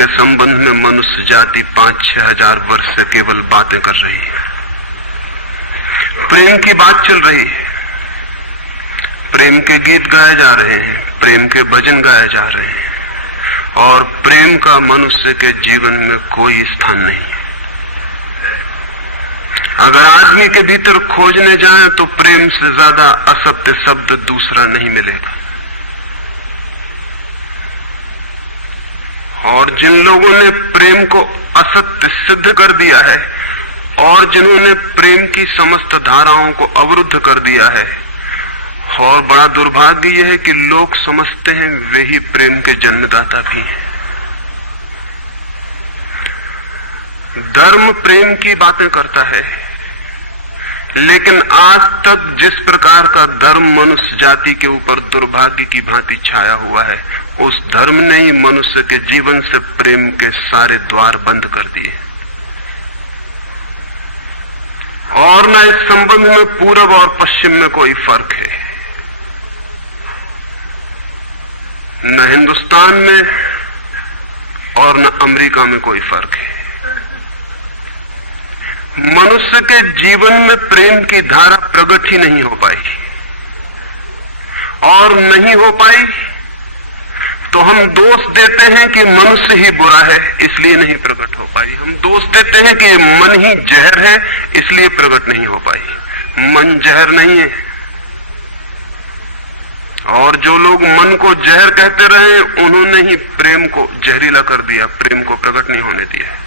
के संबंध में मनुष्य जाति 5-6 हजार वर्ष से केवल बातें कर रही है। प्रेम की बात चल रही है, प्रेम के गीत गाए जा रहे हैं, प्रेम के भजन गाए जा रहे हैं, और प्रेम का मनुष्य के जीवन में कोई स्थान नहीं है। अगर आदमी के भीतर खोजने जाए तो प्रेम से ज्यादा असत्य शब्द दूसरा नहीं मिलेगा। और जिन लोगों ने प्रेम को असत्य सिद्ध कर दिया है और जिन्होंने प्रेम की समस्त धाराओं को अवरुद्ध कर दिया है, और बड़ा दुर्भाग्य यह है कि लोग समझते हैं वे ही प्रेम के जन्मदाता भी हैं। धर्म प्रेम की बातें करता है, लेकिन आज तक जिस प्रकार का धर्म मनुष्य जाति के ऊपर दुर्भाग्य की भांति छाया हुआ है, उस धर्म ने ही मनुष्य के जीवन से प्रेम के सारे द्वार बंद कर दिए। और न इस संबंध में पूरब और पश्चिम में कोई फर्क है, न हिंदुस्तान में और न अमेरिका में कोई फर्क है। मनुष्य के जीवन में प्रेम की धारा प्रकट ही नहीं हो पाई, और नहीं हो पाई तो हम दोष देते हैं कि मनुष्य ही बुरा है इसलिए नहीं प्रकट हो पाई। हम दोष देते हैं कि मन ही जहर है इसलिए प्रकट नहीं हो पाई। मन जहर नहीं है, और जो लोग मन को जहर कहते रहे उन्होंने ही प्रेम को जहरीला कर दिया, प्रेम को प्रकट नहीं होने दिया।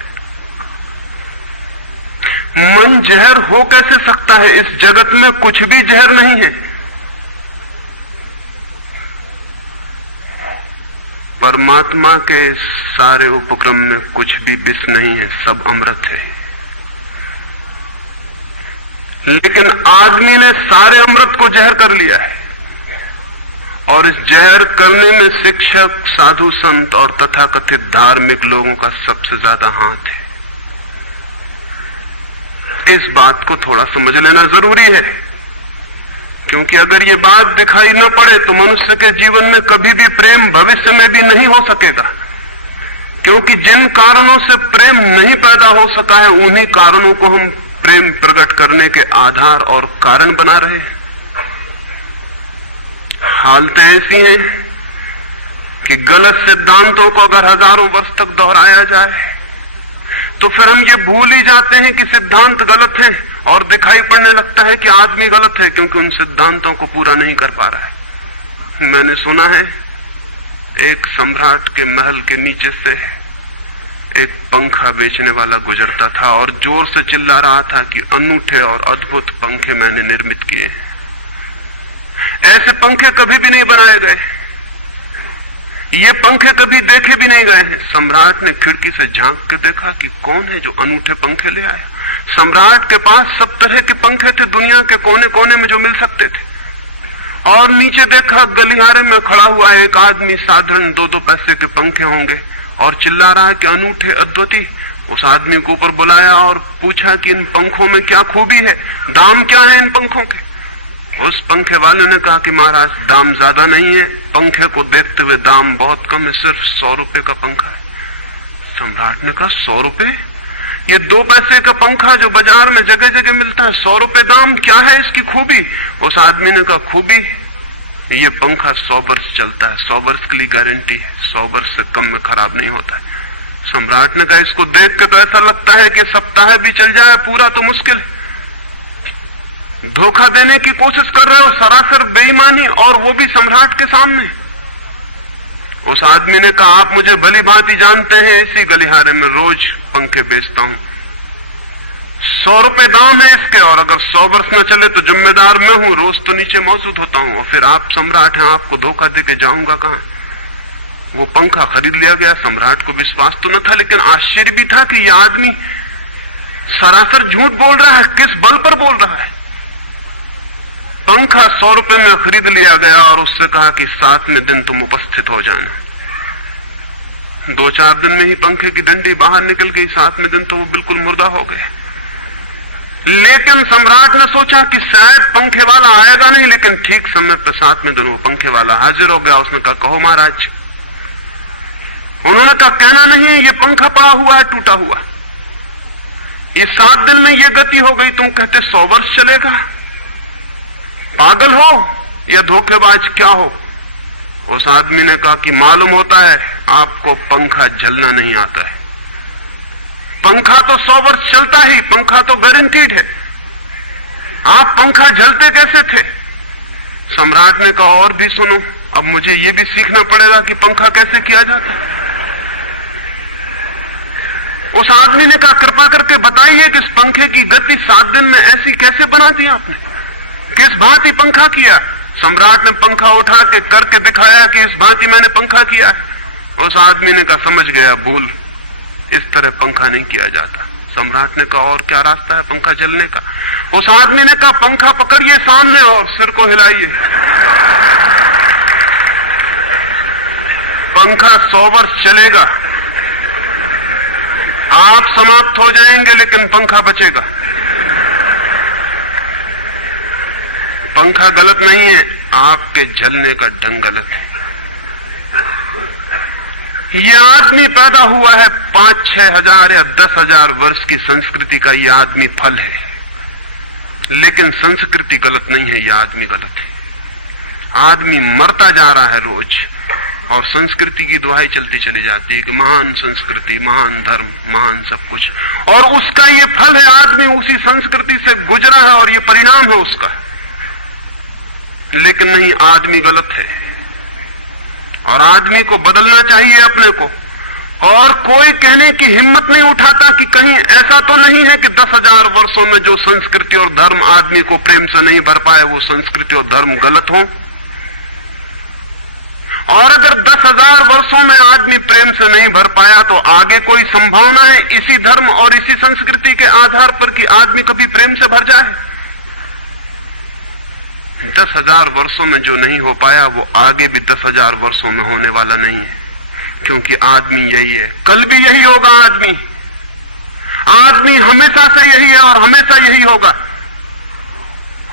मन जहर हो कैसे सकता है? इस जगत में कुछ भी जहर नहीं है। परमात्मा के सारे उपक्रम में कुछ भी विष नहीं है, सब अमृत है। लेकिन आदमी ने सारे अमृत को जहर कर लिया है, और इस जहर करने में शिक्षक, साधु संत और तथाकथित धार्मिक लोगों का सबसे ज्यादा हाथ है। इस बात को थोड़ा समझ लेना जरूरी है, क्योंकि अगर ये बात दिखाई न पड़े तो मनुष्य के जीवन में कभी भी प्रेम भविष्य में भी नहीं हो सकेगा। क्योंकि जिन कारणों से प्रेम नहीं पैदा हो सका है, उन्हीं कारणों को हम प्रेम प्रकट करने के आधार और कारण बना रहे हैं। हालतें ऐसी हैं कि गलत सिद्धांतों को अगर हजारों वर्ष तक दोहराया जाए तो फिर हम ये भूल ही जाते हैं कि सिद्धांत गलत है, और दिखाई पड़ने लगता है कि आदमी गलत है, क्योंकि उन सिद्धांतों को पूरा नहीं कर पा रहा है। मैंने सुना है एक सम्राट के महल के नीचे से एक पंखा बेचने वाला गुजरता था और जोर से चिल्ला रहा था कि अनूठे और अद्भुत पंखे मैंने निर्मित किए हैं। ऐसे पंखे कभी भी नहीं बनाए गए, ये पंखे कभी देखे भी नहीं गए हैं। सम्राट ने खिड़की से झांक के देखा कि कौन है जो अनूठे पंखे ले आया। सम्राट के पास सब तरह के पंखे थे, दुनिया के कोने कोने में जो मिल सकते थे। और नीचे देखा गलियारे में खड़ा हुआ एक आदमी, साधारण 2-2 पैसे के पंखे होंगे, और चिल्ला रहा है कि अनूठे, अद्वितीय। उस आदमी को ऊपर बुलाया और पूछा कि इन पंखों में क्या खूबी है, दाम क्या है इन पंखों के। उस पंखे वाले ने कहा कि महाराज दाम ज्यादा नहीं है, पंखे को देखते हुए दाम बहुत कम है, सिर्फ 100 रुपए का पंखा है। सम्राट ने कहा 100 रुपए? ये 2 पैसे का पंखा जो बाजार में जगह जगह मिलता है, 100 रुपए दाम, क्या है इसकी खूबी? उस आदमी ने कहा खूबी, ये पंखा 100 वर्ष चलता है, 100 वर्ष के लिए गारंटी है, 100 वर्ष से कम में खराब नहीं होता है। सम्राट ने कहा इसको देख के तो ऐसा लगता है कि सप्ताह भी चल जाए, पूरा तो मुश्किल है। धोखा देने की कोशिश कर रहे हो, सरासर बेईमानी, और वो भी सम्राट के सामने। उस आदमी ने कहा आप मुझे भली भांति जानते हैं, इसी गलियारे में रोज पंखे बेचता हूं, 100 रुपए दाम है इसके, और अगर 100 वर्ष न चले तो जिम्मेदार मैं हूं, रोज तो नीचे मौजूद होता हूं, और फिर आप सम्राट हैं, आपको धोखा देके जाऊंगा कहां? वो पंखा खरीद लिया गया। सम्राट को विश्वास तो न था, लेकिन आश्चर्य भी था कि यह आदमी सरासर झूठ बोल रहा है, किस बल पर बोल रहा है। पंखा 100 रुपए में खरीद लिया गया और उससे कहा कि 7वें दिन तुम उपस्थित हो जाना। 2-4 दिन में ही पंखे की डंडी बाहर निकल गई, 7वें दिन तो वो बिल्कुल मुर्दा हो गए। लेकिन सम्राट ने सोचा कि शायद पंखे वाला आएगा नहीं, लेकिन ठीक समय पर 7वें दिन वो पंखे वाला हाजिर हो गया। उसने कहा कहो महाराज। उन्होंने कहा कहना नहीं है, ये पंखा पड़ा हुआ है टूटा हुआ, ये 7 दिन में ये गति हो गई, तुम कहते 100 वर्ष चलेगा? पागल हो या धोखेबाज, क्या हो? उस आदमी ने कहा कि मालूम होता है आपको पंखा जलना नहीं आता है, पंखा तो 100 वर्ष चलता ही, पंखा तो गारंटीड है, आप पंखा जलते कैसे थे? सम्राट ने कहा और भी सुनो, अब मुझे ये भी सीखना पड़ेगा कि पंखा कैसे किया जाता है। उस आदमी ने कहा कृपा करके बताइए कि इस पंखे की गति 7 दिन में ऐसी कैसे बना दी आपने, किस भांति पंखा किया? सम्राट ने पंखा उठा के करके दिखाया कि इस भांति मैंने पंखा किया है। उस आदमी ने कहा समझ गया, भूल, इस तरह पंखा नहीं किया जाता। सम्राट ने कहा और क्या रास्ता है पंखा जलने का? उस आदमी ने कहा पंखा पकड़िए सामने और सिर को हिलाइए, पंखा 100 वर्ष चलेगा, आप समाप्त हो जाएंगे लेकिन पंखा बचेगा। पंखा गलत नहीं है, आपके जलने का ढंग गलत है। ये आदमी पैदा हुआ है 5-6 हजार या 10 हजार वर्ष की संस्कृति का, ये आदमी फल है, लेकिन संस्कृति गलत नहीं है, ये आदमी गलत है। आदमी मरता जा रहा है रोज, और संस्कृति की दुहाई चलती चली जाती है कि महान संस्कृति, महान धर्म, महान सब कुछ, और उसका ये फल है, आदमी उसी संस्कृति से गुजरा है और ये परिणाम है उसका। लेकिन नहीं, आदमी गलत है और आदमी को बदलना चाहिए अपने को। और कोई कहने की हिम्मत नहीं उठाता कि कहीं ऐसा तो नहीं है कि 10,000 वर्षों में जो संस्कृति और धर्म आदमी को प्रेम से नहीं भर पाए, वो संस्कृति और धर्म गलत हो। और अगर 10,000 वर्षों में आदमी प्रेम से नहीं भर पाया, तो आगे कोई संभावना है इसी धर्म और इसी संस्कृति के आधार पर कि आदमी कभी प्रेम से भर जाए? 10,000 वर्षों में जो नहीं हो पाया, वो आगे भी 10,000 वर्षों में होने वाला नहीं है, क्योंकि आदमी यही है, कल भी यही होगा। आदमी हमेशा से यही है और हमेशा यही होगा।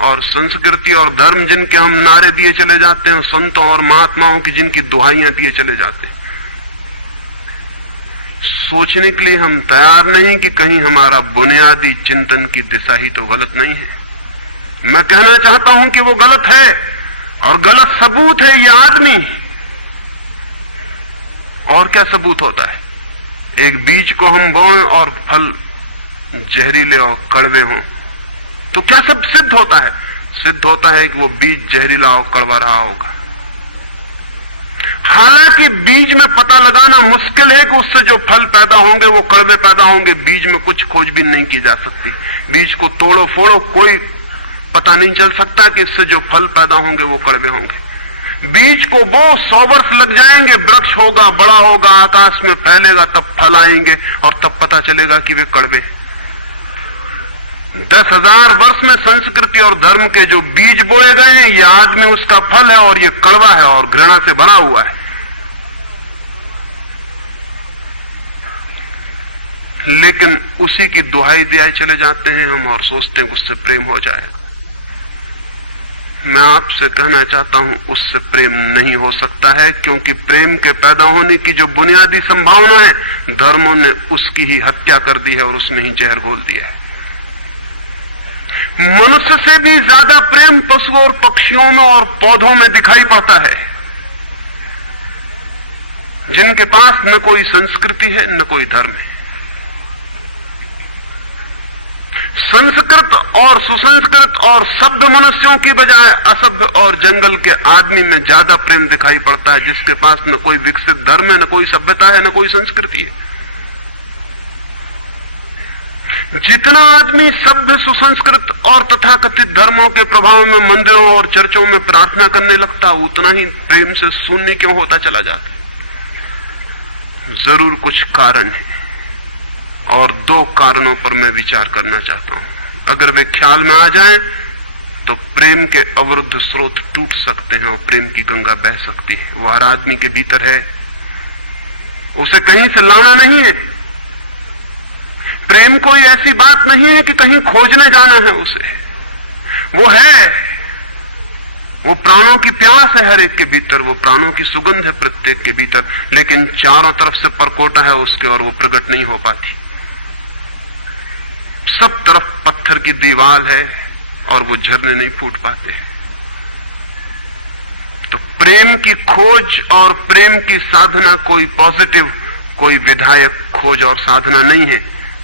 और संस्कृति और धर्म जिनके हम नारे दिए चले जाते हैं, संतों और महात्माओं की जिनकी दुहाइयां दिए चले जाते हैं, सोचने के लिए हम तैयार नहीं कि कहीं हमारा बुनियादी चिंतन की दिशा ही तो गलत नहीं है। मैं कहना चाहता हूं कि वो गलत है, और गलत सबूत है ये आदमी। और क्या सबूत होता है? एक बीज को हम बोएं और फल जहरीले और कड़वे हों, तो क्या सब सिद्ध होता है? सिद्ध होता है कि वो बीज जहरीला और कड़वा रहा होगा। हालांकि बीज में पता लगाना मुश्किल है कि उससे जो फल पैदा होंगे वो कड़वे पैदा होंगे। बीज में कुछ खोजबीन नहीं की जा सकती। बीज को तोड़ो फोड़ो, कोई पता नहीं चल सकता कि इससे जो फल पैदा होंगे वो कड़वे होंगे। बीज को वो 100 वर्ष लग जाएंगे, वृक्ष होगा, बड़ा होगा, आकाश में फैलेगा, तब फल आएंगे और तब पता चलेगा कि वे कड़वे। 10,000 वर्ष में संस्कृति और धर्म के जो बीज बोए गए हैं, ये आदमी उसका फल है और ये कड़वा है और घृणा से भरा हुआ है। लेकिन उसी की दुहाई दिए चले जाते हैं हम और सोचते हैं उससे प्रेम हो जाएगा। मैं आपसे कहना चाहता हूं उससे प्रेम नहीं हो सकता है, क्योंकि प्रेम के पैदा होने की जो बुनियादी संभावना है, धर्मों ने उसकी ही हत्या कर दी है और उसमें ही जहर घोल दिया है। मनुष्य से भी ज्यादा प्रेम पशुओं और पक्षियों में और पौधों में दिखाई पड़ता है, जिनके पास न कोई संस्कृति है न कोई धर्म है। संस्कृत और सुसंस्कृत और सभ्य मनुष्यों की बजाय असभ्य और जंगल के आदमी में ज्यादा प्रेम दिखाई पड़ता है, जिसके पास न कोई विकसित धर्म है, न कोई सभ्यता है, न कोई संस्कृति है। जितना आदमी सभ्य, सुसंस्कृत और तथाकथित धर्मों के प्रभाव में मंदिरों और चर्चों में प्रार्थना करने लगता, उतना ही प्रेम से शून्य क्यों होता चला जाता? जरूर कुछ कारण है, और 2 कारणों पर मैं विचार करना चाहता हूं। अगर वे ख्याल में आ जाएं, तो प्रेम के अवरुद्ध स्रोत टूट सकते हैं और प्रेम की गंगा बह सकती है। वो हर आदमी के भीतर है, उसे कहीं से लाना नहीं है। प्रेम कोई ऐसी बात नहीं है कि कहीं खोजने जाना है उसे, वो है। वो प्राणों की प्यास है हर एक के भीतर, वो प्राणों की सुगंध है प्रत्येक के भीतर, लेकिन चारों तरफ से परकोटा है उसके और वो प्रकट नहीं हो पाती। सब तरफ पत्थर की दीवार है और वो झरने नहीं फूट पाते। तो प्रेम की खोज और प्रेम की साधना कोई पॉजिटिव, कोई विधायक खोज और साधना नहीं है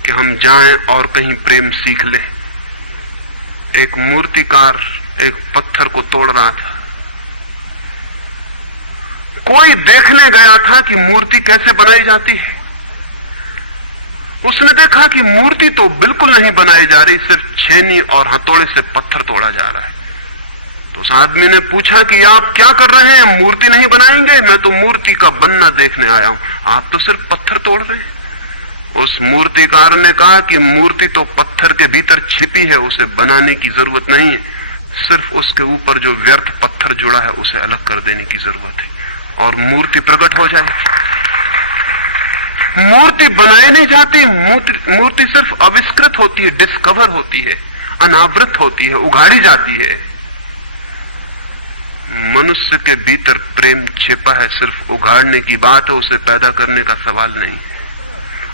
कि हम जाएं और कहीं प्रेम सीख लें। एक मूर्तिकार एक पत्थर को तोड़ रहा था, कोई देखने गया था कि मूर्ति कैसे बनाई जाती है। उसने देखा कि मूर्ति तो बिल्कुल नहीं बनाई जा रही, सिर्फ छेनी और हथौड़े से पत्थर तोड़ा जा रहा है। तो उस आदमी ने पूछा कि आप क्या कर रहे हैं, मूर्ति नहीं बनाएंगे? मैं तो मूर्ति का बनना देखने आया हूं, आप तो सिर्फ पत्थर तोड़ रहे हैं। उस मूर्तिकार ने कहा कि मूर्ति तो पत्थर के भीतर छिपी है, उसे बनाने की जरूरत नहीं है, सिर्फ उसके ऊपर जो व्यर्थ पत्थर जुड़ा है उसे अलग कर देने की जरूरत है और मूर्ति प्रकट हो जाएगी। मूर्ति बनाई नहीं जाती, मूर्ति सिर्फ आविष्कृत होती है, डिस्कवर होती है, अनावृत होती है, उगाड़ी जाती है। मनुष्य के भीतर प्रेम छिपा है, सिर्फ उगाड़ने की बात है, उसे पैदा करने का सवाल नहीं है,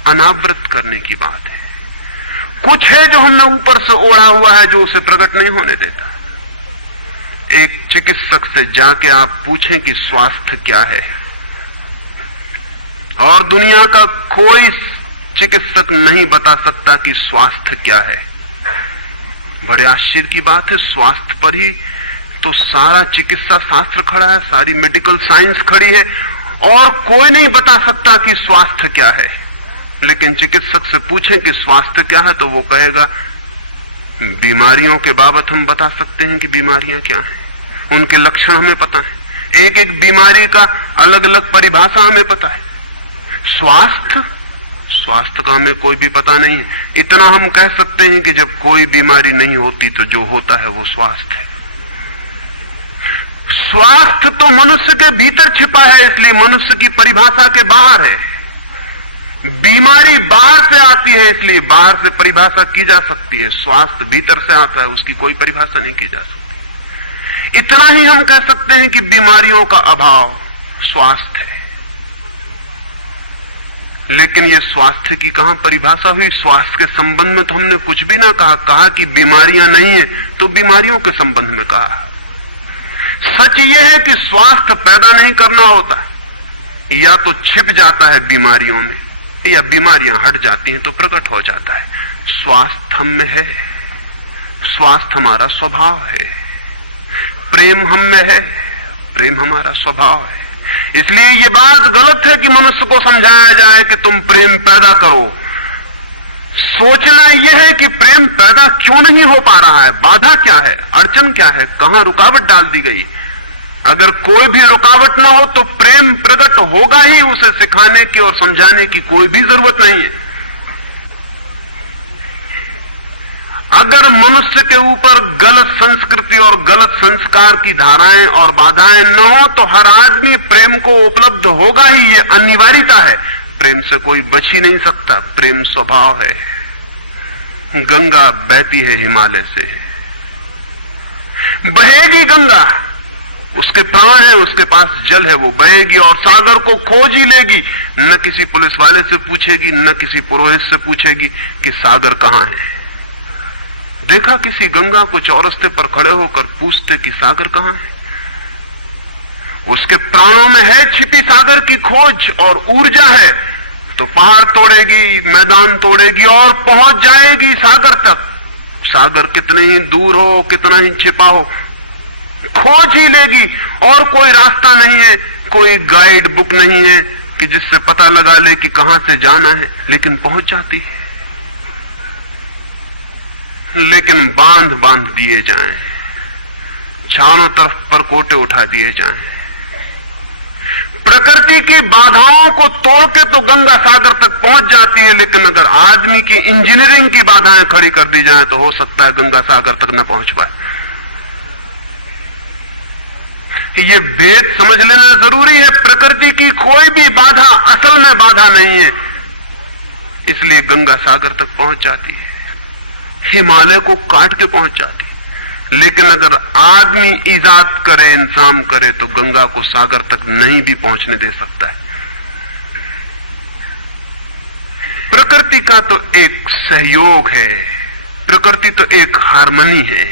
अनावृत करने की बात है। कुछ है जो हमने ऊपर से ओढ़ा हुआ है जो उसे प्रकट नहीं होने देता। एक चिकित्सक से जाके आप पूछें कि स्वास्थ्य क्या है, और दुनिया का कोई चिकित्सक नहीं बता सकता कि स्वास्थ्य क्या है। बड़े आश्चर्य की बात है, स्वास्थ्य पर ही तो सारा चिकित्सा शास्त्र खड़ा है, सारी मेडिकल साइंस खड़ी है, और कोई नहीं बता सकता कि स्वास्थ्य क्या है। लेकिन चिकित्सक से पूछें कि स्वास्थ्य क्या है तो वो कहेगा बीमारियों के बाबत हम बता सकते हैं कि बीमारियां क्या हैं, उनके लक्षण हमें पता है, एक एक बीमारी का अलग अलग परिभाषा हमें पता है। स्वास्थ्य का हमें कोई भी पता नहीं है। इतना हम कह सकते हैं कि जब कोई बीमारी नहीं होती तो जो होता है वो स्वास्थ्य है। स्वास्थ्य तो मनुष्य के भीतर छिपा है, इसलिए मनुष्य की परिभाषा के बाहर है। बीमारी बाहर से आती है, इसलिए बाहर से परिभाषा की जा सकती है। स्वास्थ्य भीतर से आता है, उसकी कोई परिभाषा नहीं की जा सकती। इतना ही हम कह सकते हैं कि बीमारियों का अभाव स्वास्थ्य है। लेकिन ये स्वास्थ्य की कहां परिभाषा हुई? स्वास्थ्य के संबंध में तो हमने कुछ भी ना कहा कि बीमारियां नहीं है तो बीमारियों के संबंध में कहा। सच ये है कि स्वास्थ्य पैदा नहीं करना होता, या तो छिप जाता है बीमारियों में, या बीमारियां हट जाती हैं तो प्रकट हो जाता है। स्वास्थ्य हम में है, स्वास्थ्य हमारा स्वभाव है, प्रेम हम में है, प्रेम हमारा स्वभाव है। इसलिए ये बात गलत है कि मनुष्य को समझाया जाए कि तुम प्रेम पैदा करो। सोचना यह है कि प्रेम पैदा क्यों नहीं हो पा रहा है, बाधा क्या है, अड़चन क्या है, कहां रुकावट डाल दी गई। अगर कोई भी रुकावट ना हो तो प्रेम प्रकट होगा ही, उसे सिखाने की और समझाने की कोई भी जरूरत नहीं है। अगर मनुष्य के ऊपर गलत संस्कृति और गलत संस्कार की धाराएं और बाधाएं न हो तो हर आदमी प्रेम को उपलब्ध होगा ही, ये अनिवार्यता है। प्रेम से कोई बच ही नहीं सकता, प्रेम स्वभाव है। गंगा बहती है हिमालय से, बहेगी गंगा, उसके प्राण है, उसके पास जल है, वो बहेगी और सागर को खोज ही लेगी। न किसी पुलिस वाले से पूछेगी, न किसी पुरोहित से पूछेगी कि सागर कहां है। देखा किसी गंगा को चौरस्ते पर खड़े होकर पूछते कि सागर कहां है? उसके प्राणों में है छिपी सागर की खोज और ऊर्जा है, तो पहाड़ तोड़ेगी, मैदान तोड़ेगी और पहुंच जाएगी सागर तक। सागर कितने ही दूर हो, कितना ही छिपा हो, खोज ही लेगी। और कोई रास्ता नहीं है, कोई गाइड बुक नहीं है कि जिससे पता लगा ले कि कहां से जाना है, लेकिन पहुंच जाती है। लेकिन बांध दिए जाएं, चारों तरफ परकोटे उठा दिए जाएं, प्रकृति की बाधाओं को तोड़ के तो गंगा सागर तक पहुंच जाती है। लेकिन अगर आदमी की इंजीनियरिंग की बाधाएं खड़ी कर दी जाए तो हो सकता है गंगा सागर तक न पहुंच पाए। ये भेद समझ लेना जरूरी है। प्रकृति की कोई भी बाधा असल में बाधा नहीं है, इसलिए गंगा सागर तक पहुंच जाती है, हिमालय को काट के पहुंच जाती है। लेकिन अगर आदमी ईजाद करे, इंतजाम करे, तो गंगा को सागर तक नहीं भी पहुंचने दे सकता है। प्रकृति का तो एक सहयोग है, प्रकृति तो एक हार्मनी है।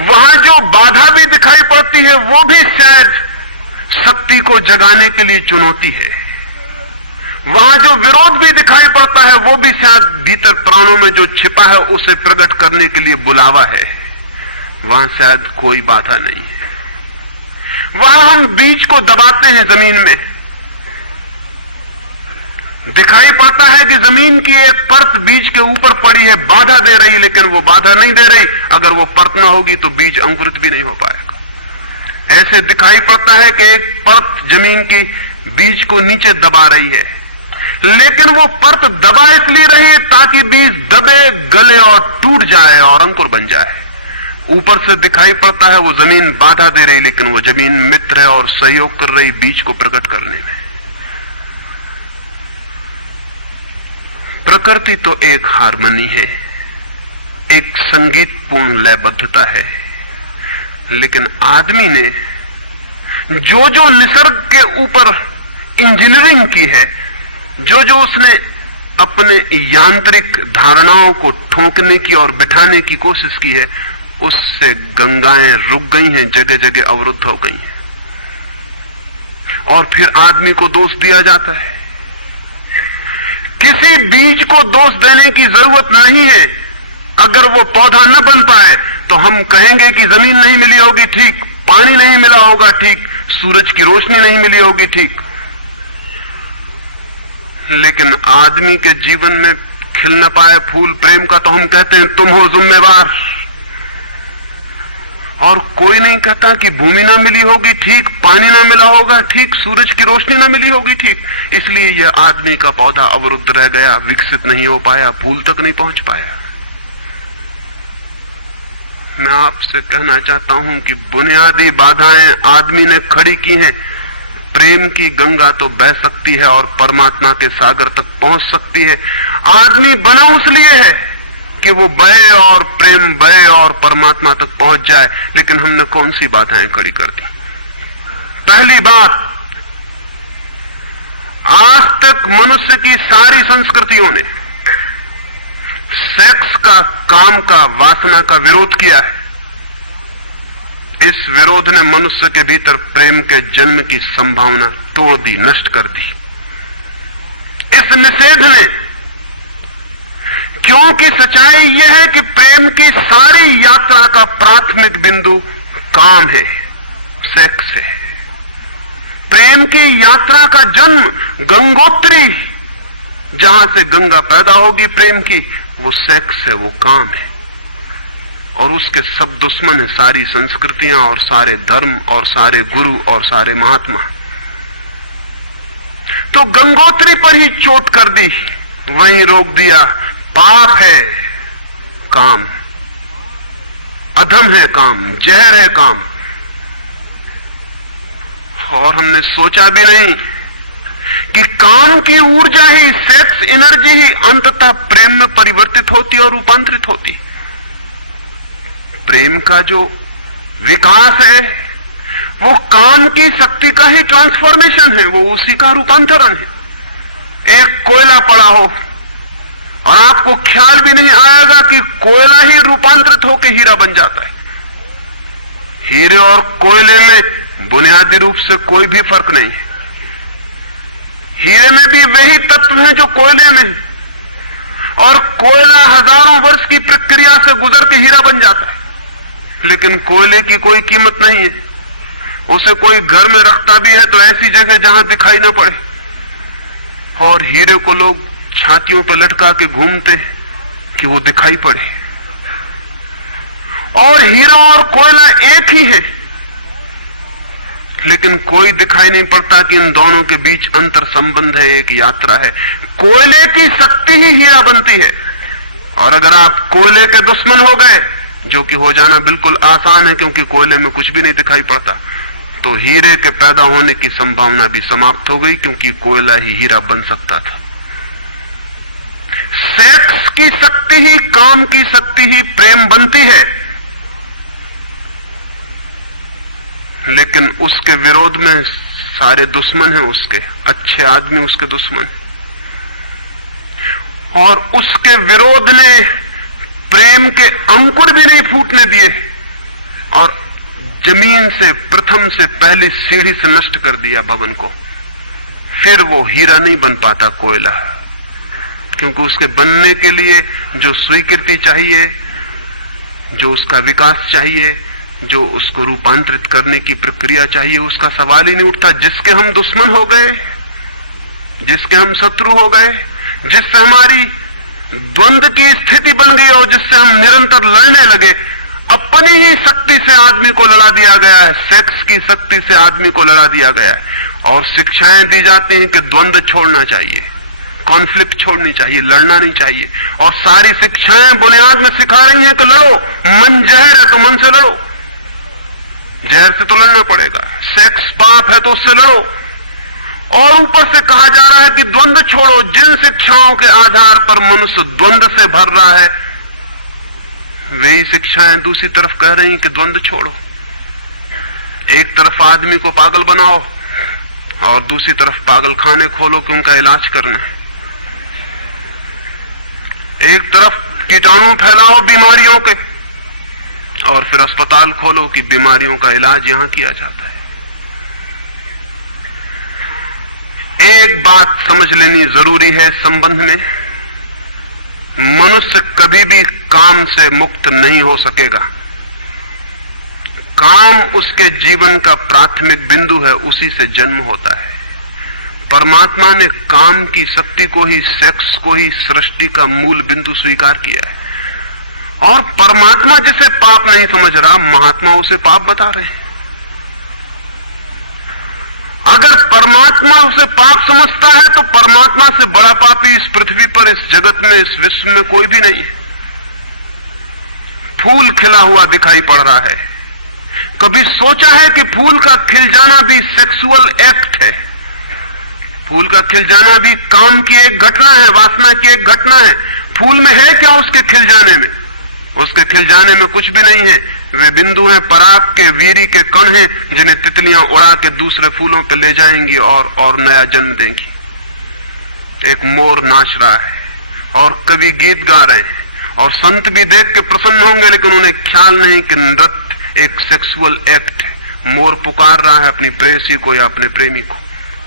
वहां जो बाधा भी दिखाई पड़ती है वो भी शायद शक्ति को जगाने के लिए चुनौती है। वहां जो विरोध भी दिखाई पड़ता है वो भी शायद भीतर प्राणों में जो छिपा है उसे प्रकट करने के लिए बुलावा है। वहां शायद कोई बाधा नहीं है। वहां हम बीज को दबाते हैं जमीन में, दिखाई पड़ता है कि जमीन की एक परत बीज के ऊपर पड़ी है, बाधा दे रही, लेकिन वो बाधा नहीं दे रही। अगर वो परत ना होगी तो बीज अंकुरित भी नहीं हो पाएगा। ऐसे दिखाई पड़ता है कि एक परत जमीन की बीज को नीचे दबा रही है, लेकिन वो परत दबा इसलिए रही है ताकि बीज दबे, गले और टूट जाए और अंकुर बन जाए। ऊपर से दिखाई पड़ता है वो जमीन बाधा दे रही, लेकिन वो जमीन मित्र है और सहयोग कर रही बीज को प्रकट करने में। प्रकृति तो एक हार्मनी है, एक संगीतपूर्ण लयबद्धता है, लेकिन आदमी ने जो जो निसर्ग के ऊपर इंजीनियरिंग की है, जो जो उसने अपने यांत्रिक धारणाओं को ठोकने की और बिठाने की कोशिश की है, उससे गंगाएं रुक गई हैं, जगह जगह अवरुद्ध हो गई हैं। और फिर आदमी को दोष दिया जाता है। किसी बीज को दोष देने की जरूरत नहीं है। अगर वो पौधा न बन पाए तो हम कहेंगे कि जमीन नहीं मिली होगी, ठीक, पानी नहीं मिला होगा, ठीक, सूरज की रोशनी नहीं मिली होगी, ठीक, लेकिन आदमी के जीवन में खिल न पाए फूल प्रेम का तो हम कहते हैं तुम हो जिम्मेवार। और कोई नहीं कहता कि भूमि ना मिली होगी, ठीक, पानी ना मिला होगा, ठीक, सूरज की रोशनी ना मिली होगी, ठीक, इसलिए यह आदमी का पौधा अवरुद्ध रह गया, विकसित नहीं हो पाया, फूल तक नहीं पहुंच पाया। मैं आपसे कहना चाहता हूं कि बुनियादी बाधाएं आदमी ने खड़ी की हैं। प्रेम की गंगा तो बह सकती है और परमात्मा के सागर तक पहुंच सकती है। आदमी बना उसलिए है कि वो बहे और प्रेम बहे और परमात्मा तक पहुंच जाए, लेकिन हमने कौन सी बाधाएं खड़ी कर दी? पहली बात, आज तक मनुष्य की सारी संस्कृतियों ने सेक्स का, काम का, वासना का विरोध किया है। इस विरोध ने मनुष्य के भीतर प्रेम के जन्म की संभावना तोड़ दी, नष्ट कर दी। इस निषेध ने, क्योंकि सच्चाई यह है कि प्रेम की सारी यात्रा का प्राथमिक बिंदु काम है, सेक्स है। प्रेम की यात्रा का जन्म गंगोत्री, जहां से गंगा पैदा होगी प्रेम की, वो सेक्स है, वो काम है। और उसके सब दुश्मन है, सारी संस्कृतियां और सारे धर्म और सारे गुरु और सारे महात्मा। तो गंगोत्री पर ही चोट कर दी, वहीं रोक दिया। पाप है काम, अधम है काम, जहर है काम। और हमने सोचा भी नहीं कि काम की ऊर्जा ही, सेक्स एनर्जी ही अंततः प्रेम में परिवर्तित होती और रूपांतरित होती। प्रेम का जो विकास है वो काम की शक्ति का ही ट्रांसफॉर्मेशन है, वो उसी का रूपांतरण है। एक कोयला पड़ा हो और आपको ख्याल भी नहीं आएगा कि कोयला ही रूपांतरित होकर हीरा बन जाता है। हीरे और कोयले में बुनियादी रूप से कोई भी फर्क नहीं है। हीरे में भी वही तत्व हैं जो कोयले में, और कोयला हजारों वर्ष की प्रक्रिया से गुजर के हीरा बन जाता है। लेकिन कोयले की कोई कीमत नहीं है। उसे कोई घर में रखता भी है तो ऐसी जगह जहां दिखाई न पड़े, और हीरे को लोग छातियों पर लटका के घूमते कि वो दिखाई पड़े। और हीरा और कोयला एक ही है, लेकिन कोई दिखाई नहीं पड़ता कि इन दोनों के बीच अंतर संबंध है, एक यात्रा है। कोयले की शक्ति ही हीरा बनती है, और अगर आप कोयले के दुश्मन हो गए, जो कि हो जाना बिल्कुल आसान है क्योंकि कोयले में कुछ भी नहीं दिखाई पड़ता, तो हीरे के पैदा होने की संभावना भी समाप्त हो गई, क्योंकि कोयला ही हीरा बन सकता था। सेक्स की शक्ति ही, काम की शक्ति ही प्रेम बनती है, लेकिन उसके विरोध में सारे दुश्मन हैं, उसके अच्छे आदमी उसके दुश्मन, और उसके विरोध ने प्रेम के अंकुर भी नहीं फूटने दिए और जमीन से प्रथम से पहली सीढ़ी से नष्ट कर दिया भवन को। फिर वो हीरा नहीं बन पाता, कोयला, क्योंकि उसके बनने के लिए जो स्वीकृति चाहिए, जो उसका विकास चाहिए, जो उसको रूपांतरित करने की प्रक्रिया चाहिए, उसका सवाल ही नहीं उठता। जिसके हम दुश्मन हो गए, जिसके हम शत्रु हो गए, जिससे हमारी द्वंद्व की स्थिति बन गई और जिससे हम निरंतर लड़ने लगे, अपनी ही शक्ति से आदमी को लड़ा दिया गया है, सेक्स की शक्ति से आदमी को लड़ा दिया गया है। और शिक्षाएं दी जाती हैं कि द्वंद्व छोड़ना चाहिए, कॉन्फ्लिक्ट छोड़नी चाहिए, लड़ना नहीं चाहिए। और सारी शिक्षाएं बुनियाद में सिखा रही हैं कि लड़ो, मन जहर है तो मन से लड़ो, जहर से तो लड़ना पड़ेगा। सेक्स पाप है तो उससे लड़ो। और ऊपर से कहा जा रहा है कि द्वंद्व छोड़ो। जिन शिक्षाओं के आधार पर मनुष्य द्वंद्व से भर रहा है, वही शिक्षाएं दूसरी तरफ कह रही कि द्वंद्व छोड़ो। एक तरफ आदमी को पागल बनाओ और दूसरी तरफ पागल खाने खोलो कि उनका इलाज करना है। एक तरफ कीटाणु फैलाओ बीमारियों के और फिर अस्पताल खोलो कि बीमारियों का इलाज यहां किया जाता है। एक बात समझ लेनी जरूरी है संबंध में, मनुष्य कभी भी काम से मुक्त नहीं हो सकेगा। काम उसके जीवन का प्राथमिक बिंदु है, उसी से जन्म होता है। परमात्मा ने काम की शक्ति को ही, सेक्स को ही सृष्टि का मूल बिंदु स्वीकार किया है। और परमात्मा जिसे पाप नहीं समझ रहा, महात्मा उसे पाप बता रहे हैं। अगर परमात्मा उसे पाप समझता है तो परमात्मा से बड़ा पापी इस पृथ्वी पर, इस जगत में, इस विश्व में कोई भी नहीं है। फूल खिला हुआ दिखाई पड़ रहा है। कभी सोचा है कि फूल का खिल जाना भी सेक्सुअल एक्ट है? फूल का खिल जाना भी काम की एक घटना है, वासना की एक घटना है। फूल में है क्या उसके खिल जाने में? उसके खिल जाने में कुछ भी नहीं है। वे बिंदु हैं, पराग के, वीरी के कण हैं, जिन्हें तितलियां उड़ा के दूसरे फूलों पे ले जाएंगी और नया जन्म देंगी। एक मोर नाच रहा है और कवि गीत गा रहे हैं और संत भी देख के प्रसन्न होंगे, लेकिन उन्हें ख्याल नहीं कि नृत्य एक सेक्सुअल एक्ट है। मोर पुकार रहा है अपनी प्रेयसी को या अपने प्रेमी को,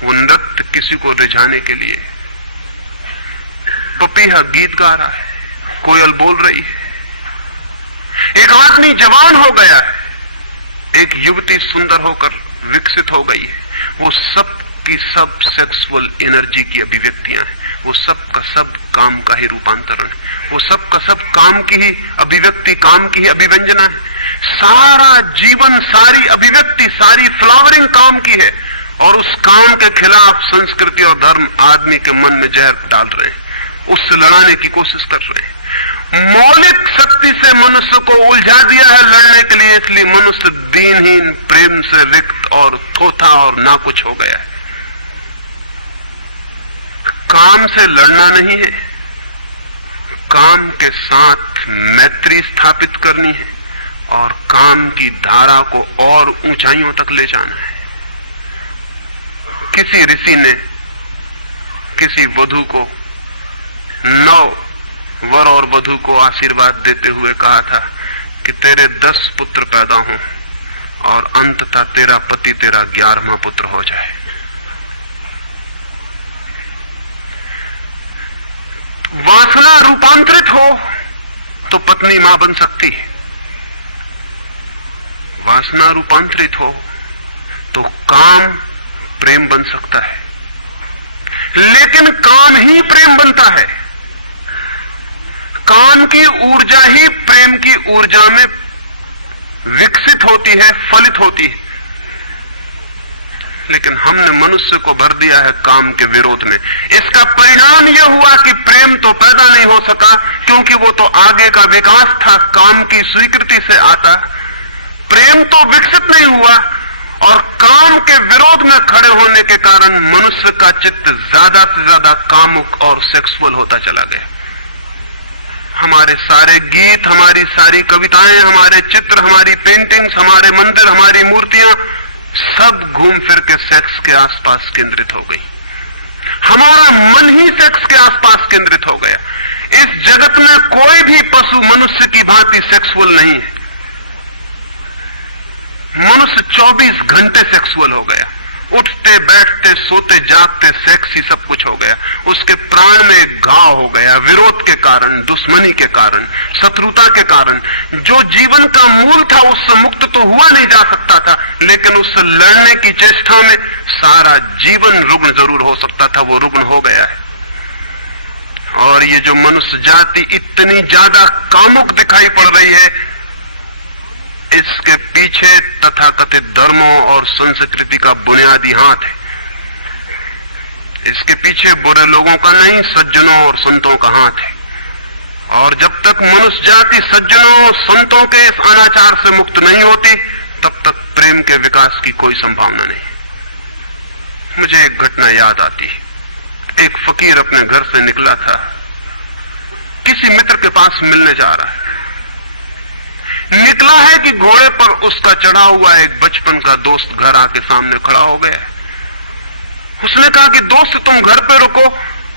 वो नृत्य किसी को रिझाने के लिए। पपीहा गीत गा रहा है, कोयल बोल रही है। एक आदमी जवान हो गया है, एक युवती सुंदर होकर विकसित हो गई है। वो सब की सब सेक्सुअल एनर्जी की अभिव्यक्तियां हैं। वो सब का सब काम का ही रूपांतरण है। वो सब का सब काम की ही अभिव्यक्ति, काम की ही अभिव्यंजना है। सारा जीवन, सारी अभिव्यक्ति, सारी फ्लावरिंग काम की है। और उस काम के खिलाफ संस्कृति और धर्म आदमी के मन में जहर डाल रहे हैं, उससे लड़ाने की कोशिश कर रहे हैं। मौलिक शक्ति से मनुष्य को उलझा दिया है लड़ने के लिए, इसलिए मनुष्य दीनहीन, प्रेम से रिक्त और थोथा और नाकुछ हो गया है। काम से लड़ना नहीं है, काम के साथ मैत्री स्थापित करनी है और काम की धारा को और ऊंचाइयों तक ले जाना है। किसी ऋषि ने किसी वधू को, 9 वर और वधू को आशीर्वाद देते हुए कहा था कि तेरे 10 पुत्र पैदा हों और अंततः तेरा पति तेरा 11वां पुत्र हो जाए। वासना रूपांतरित हो तो पत्नी मां बन सकती है, वासना रूपांतरित हो तो काम प्रेम बन सकता है। लेकिन काम ही प्रेम बनता है। काम की ऊर्जा ही प्रेम की ऊर्जा में विकसित होती है, फलित होती है। लेकिन हमने मनुष्य को भर दिया है काम के विरोध में। इसका परिणाम यह हुआ कि प्रेम तो पैदा नहीं हो सका, क्योंकि वो तो आगे का विकास था, काम की स्वीकृति से आता। प्रेम तो विकसित नहीं हुआ और काम के विरोध में खड़े होने के कारण मनुष्य का चित्त ज्यादा से ज्यादा कामुक और सेक्सुअल होता चला गया। हमारे सारे गीत, हमारी सारी कविताएं, हमारे चित्र, हमारी पेंटिंग्स, हमारे मंदिर, हमारी मूर्तियां सब घूम फिर के सेक्स के आसपास केंद्रित हो गई। हमारा मन ही सेक्स के आसपास केंद्रित हो गया। इस जगत में कोई भी पशु मनुष्य की भांति सेक्सुअल नहीं है। मनुष्य 24 घंटे सेक्सुअल हो गया। उठते बैठते सोते जागते सेक्स ही सब कुछ हो गया। उसके प्राण में एक घाव हो गया, विरोध के कारण, दुश्मनी के कारण, शत्रुता के कारण। जो जीवन का मूल था उससे मुक्त तो हुआ नहीं जा सकता था, लेकिन उससे लड़ने की चेष्टा में सारा जीवन रुग्ण जरूर हो सकता था, वो रुग्ण हो गया है। और ये जो मनुष्य जाति इतनी ज्यादा कामुक दिखाई पड़ रही है, इसके पीछे तथाकथित धर्मों और संस्कृति का बुनियादी हाथ है। इसके पीछे बुरे लोगों का नहीं, सज्जनों और संतों का हाथ है। और जब तक मनुष्य जाति सज्जनों और संतों के इस अनाचार से मुक्त नहीं होती, तब तक प्रेम के विकास की कोई संभावना नहीं। मुझे एक घटना याद आती है। एक फकीर अपने घर से निकला था, किसी मित्र के पास मिलने जा रहा है। निकला है कि घोड़े पर उसका चढ़ा हुआ एक बचपन का दोस्त घर आके सामने खड़ा हो गया। उसने कहा कि दोस्त तुम घर पे रुको,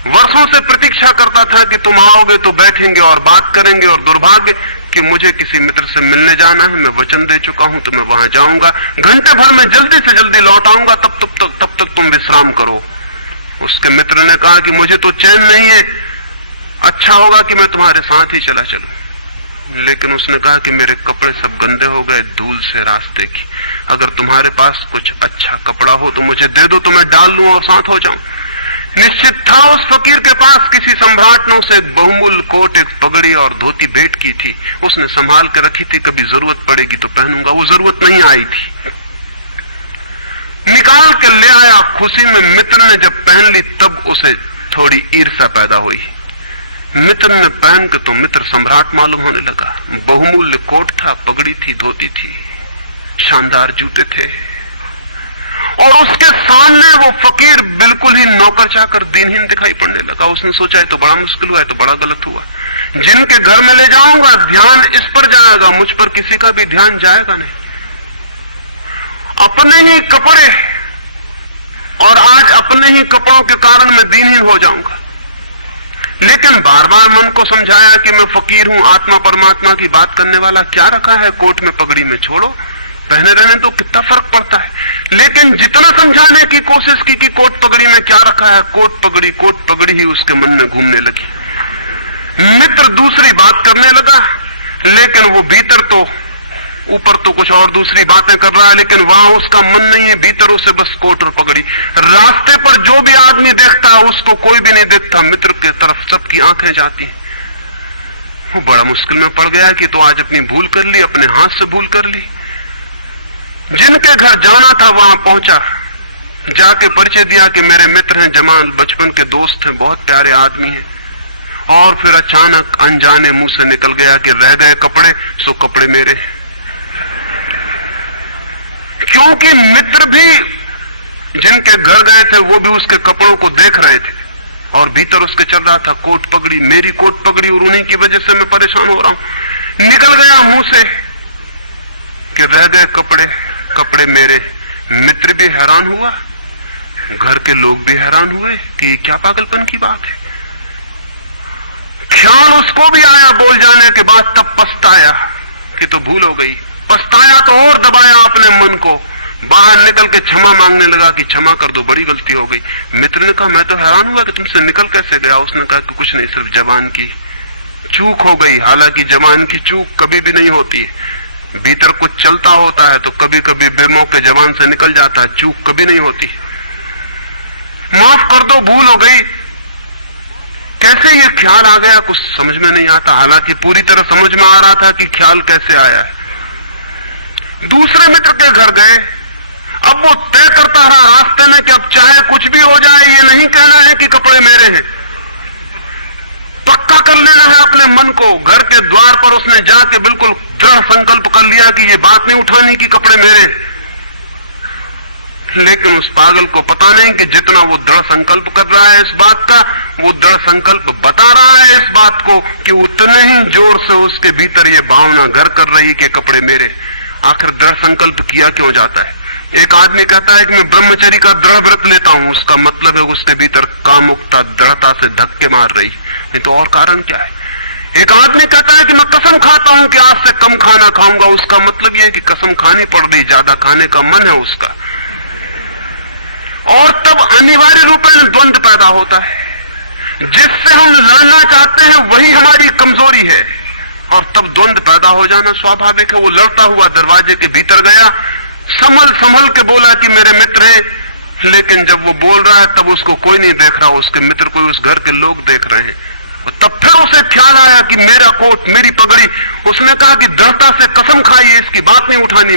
वर्षों से प्रतीक्षा करता था कि तुम आओगे तो बैठेंगे और बात करेंगे, और दुर्भाग्य कि मुझे किसी मित्र से मिलने जाना है, मैं वचन दे चुका हूं तो मैं वहां जाऊंगा, घंटे भर में जल्दी से जल्दी लौट आऊंगा, तब तक तुम विश्राम करो। उसके मित्र ने कहा कि मुझे तो चैन नहीं है, अच्छा होगा कि मैं तुम्हारे साथ ही चला चलूं। लेकिन उसने कहा कि मेरे कपड़े सब गंदे हो गए धूल से रास्ते की, अगर तुम्हारे पास कुछ अच्छा कपड़ा हो तो मुझे दे दो, तो मैं डाल लूं और साथ हो जाऊं। निश्चित था उस फकीर के पास किसी सम्राट ने उसे एक बहुमूल्य कोट, एक पगड़ी और धोती भेंट की थी। उसने संभाल कर रखी थी, कभी जरूरत पड़ेगी तो पहनूंगा। वो जरूरत नहीं आई थी, निकाल के ले आया। खुशी में मित्र ने जब पहन ली तब उसे थोड़ी ईर्ष्या पैदा हुई। मित्र ने पहन के तो मित्र सम्राट मालूम होने लगा। बहुमूल्य कोट था, पगड़ी थी, धोती थी, शानदार जूते थे, और उसके सामने वो फकीर बिल्कुल ही नौकर चाकर दीनहीन दिखाई पड़ने लगा। उसने सोचा है तो बड़ा मुश्किल हुआ है, तो बड़ा गलत हुआ। जिनके घर में ले जाऊंगा ध्यान इस पर जाएगा, मुझ पर किसी का भी ध्यान जाएगा नहीं। अपने ही कपड़े, और आज अपने ही कपड़ों के कारण मैं दीनहीन हो जाऊंगा। लेकिन बार बार मन को समझाया कि मैं फकीर हूं, आत्मा परमात्मा की बात करने वाला, क्या रखा है कोट में पगड़ी में, छोड़ो, पहने रहने तो कितना फर्क पड़ता है। लेकिन जितना समझाने की कोशिश की कि कोट पगड़ी में क्या रखा है, कोट पगड़ी ही उसके मन में घूमने लगी। मित्र दूसरी बात करने लगा, लेकिन वो भीतर तो, ऊपर तो कुछ और दूसरी बातें कर रहा है, लेकिन वहां उसका मन नहीं है, भीतर उसे बस कोट और पगड़ी। रास्ते पर जो भी आदमी देखता है उसको कोई भी नहीं देखता, मित्र की तरफ सबकी आंखें जाती हैं। वो बड़ा मुश्किल में पड़ गया कि तो आज अपनी भूल कर ली, अपने हाथ से भूल कर ली। जिनके घर जाना था वहां पहुंचा, जाके परिचय दिया कि मेरे मित्र हैं, जमाल, बचपन के दोस्त हैं, बहुत प्यारे आदमी हैं। और फिर अचानक अनजाने मुंह से निकल गया कि रह गए कपड़े, सो कपड़े मेरे। क्योंकि मित्र भी जिनके घर गए थे वो भी उसके कपड़ों को देख रहे थे, और भीतर उसके चल रहा था कोट पगड़ी, मेरी कोट पगड़ी, और उन्हीं की वजह से मैं परेशान हो रहा हूं। निकल गया मुंह से कि रह गए कपड़े, कपड़े मेरे। मित्र भी हैरान हुआ, घर के लोग भी हैरान हुए कि ये क्या पागलपन की बात है। ख्याल उसको भी आया बोल जाने के बाद, तब पछताया कि तो भूल हो गई। पछताया तो और दबाया अपने मन को, बाहर निकल के क्षमा मांगने लगा कि क्षमा कर दो, बड़ी गलती हो गई। मित्र ने कहा मैं तो हैरान हुआ कि तुमसे निकल कैसे गया। उसने कहा कि कुछ नहीं, सिर्फ जबान की चूक हो गई। हालांकि जबान की चूक कभी भी नहीं होती है, भीतर कुछ चलता होता है तो कभी कभी बेमौके जबान से निकल जाता है, चूक कभी नहीं होती। माफ कर दो, भूल हो गई। कैसे ये ख्याल आ गया कुछ समझ में नहीं आता, हालांकि पूरी तरह समझ में आ रहा था कि ख्याल कैसे आया है। दूसरे मित्र के घर गए, अब वो तय करता रहा रास्ते में कि अब चाहे कुछ भी हो जाए, ये नहीं कहना है कि कपड़े मेरे हैं, पक्का कर लेना है अपने मन को। घर के द्वार पर उसने जाके बिल्कुल दृढ़ संकल्प कर लिया कि ये बात नहीं उठानी कि कपड़े मेरे। लेकिन उस पागल को पता नहीं कि जितना वो दृढ़ संकल्प कर रहा है इस बात का, वो दृढ़ संकल्प बता रहा है इस बात को कि उतने ही जोर से उसके भीतर ये भावना घर कर रही कि कपड़े मेरे। आखिर दृढ़ संकल्प किया क्यों जाता है? एक आदमी कहता है कि मैं ब्रह्मचर्य का दृढ़ व्रत लेता हूं, उसका मतलब है उसके भीतर कामुकता दृढ़ता से धक्के मार रही, नहीं तो और कारण क्या है। एक आदमी कहता है कि मैं कसम खाता हूं कि आज से कम खाना खाऊंगा, उसका मतलब यह है कि कसम खानी पड़ रही, ज्यादा खाने का मन है उसका। और तब अनिवार्य रूप में द्वंद्व पैदा होता है। जिससे हम लड़ना चाहते हैं वही हमारी कमजोरी है, और तब द्वंद्व पैदा हो जाना स्वाभाविक है। वो लड़ता हुआ दरवाजे के भीतर गया, संभल संभल के बोला कि मेरे मित्र हैं, लेकिन जब वो बोल रहा है तब उसको कोई नहीं देख रहा, उसके मित्र को उस घर के लोग देख रहे हैं। तब फिर उसे ख्याल आया कि मेरा कोट, मेरी पगड़ी, उसने कहा कि दृढ़ता से कसम खाई, इसकी बात नहीं उठानी।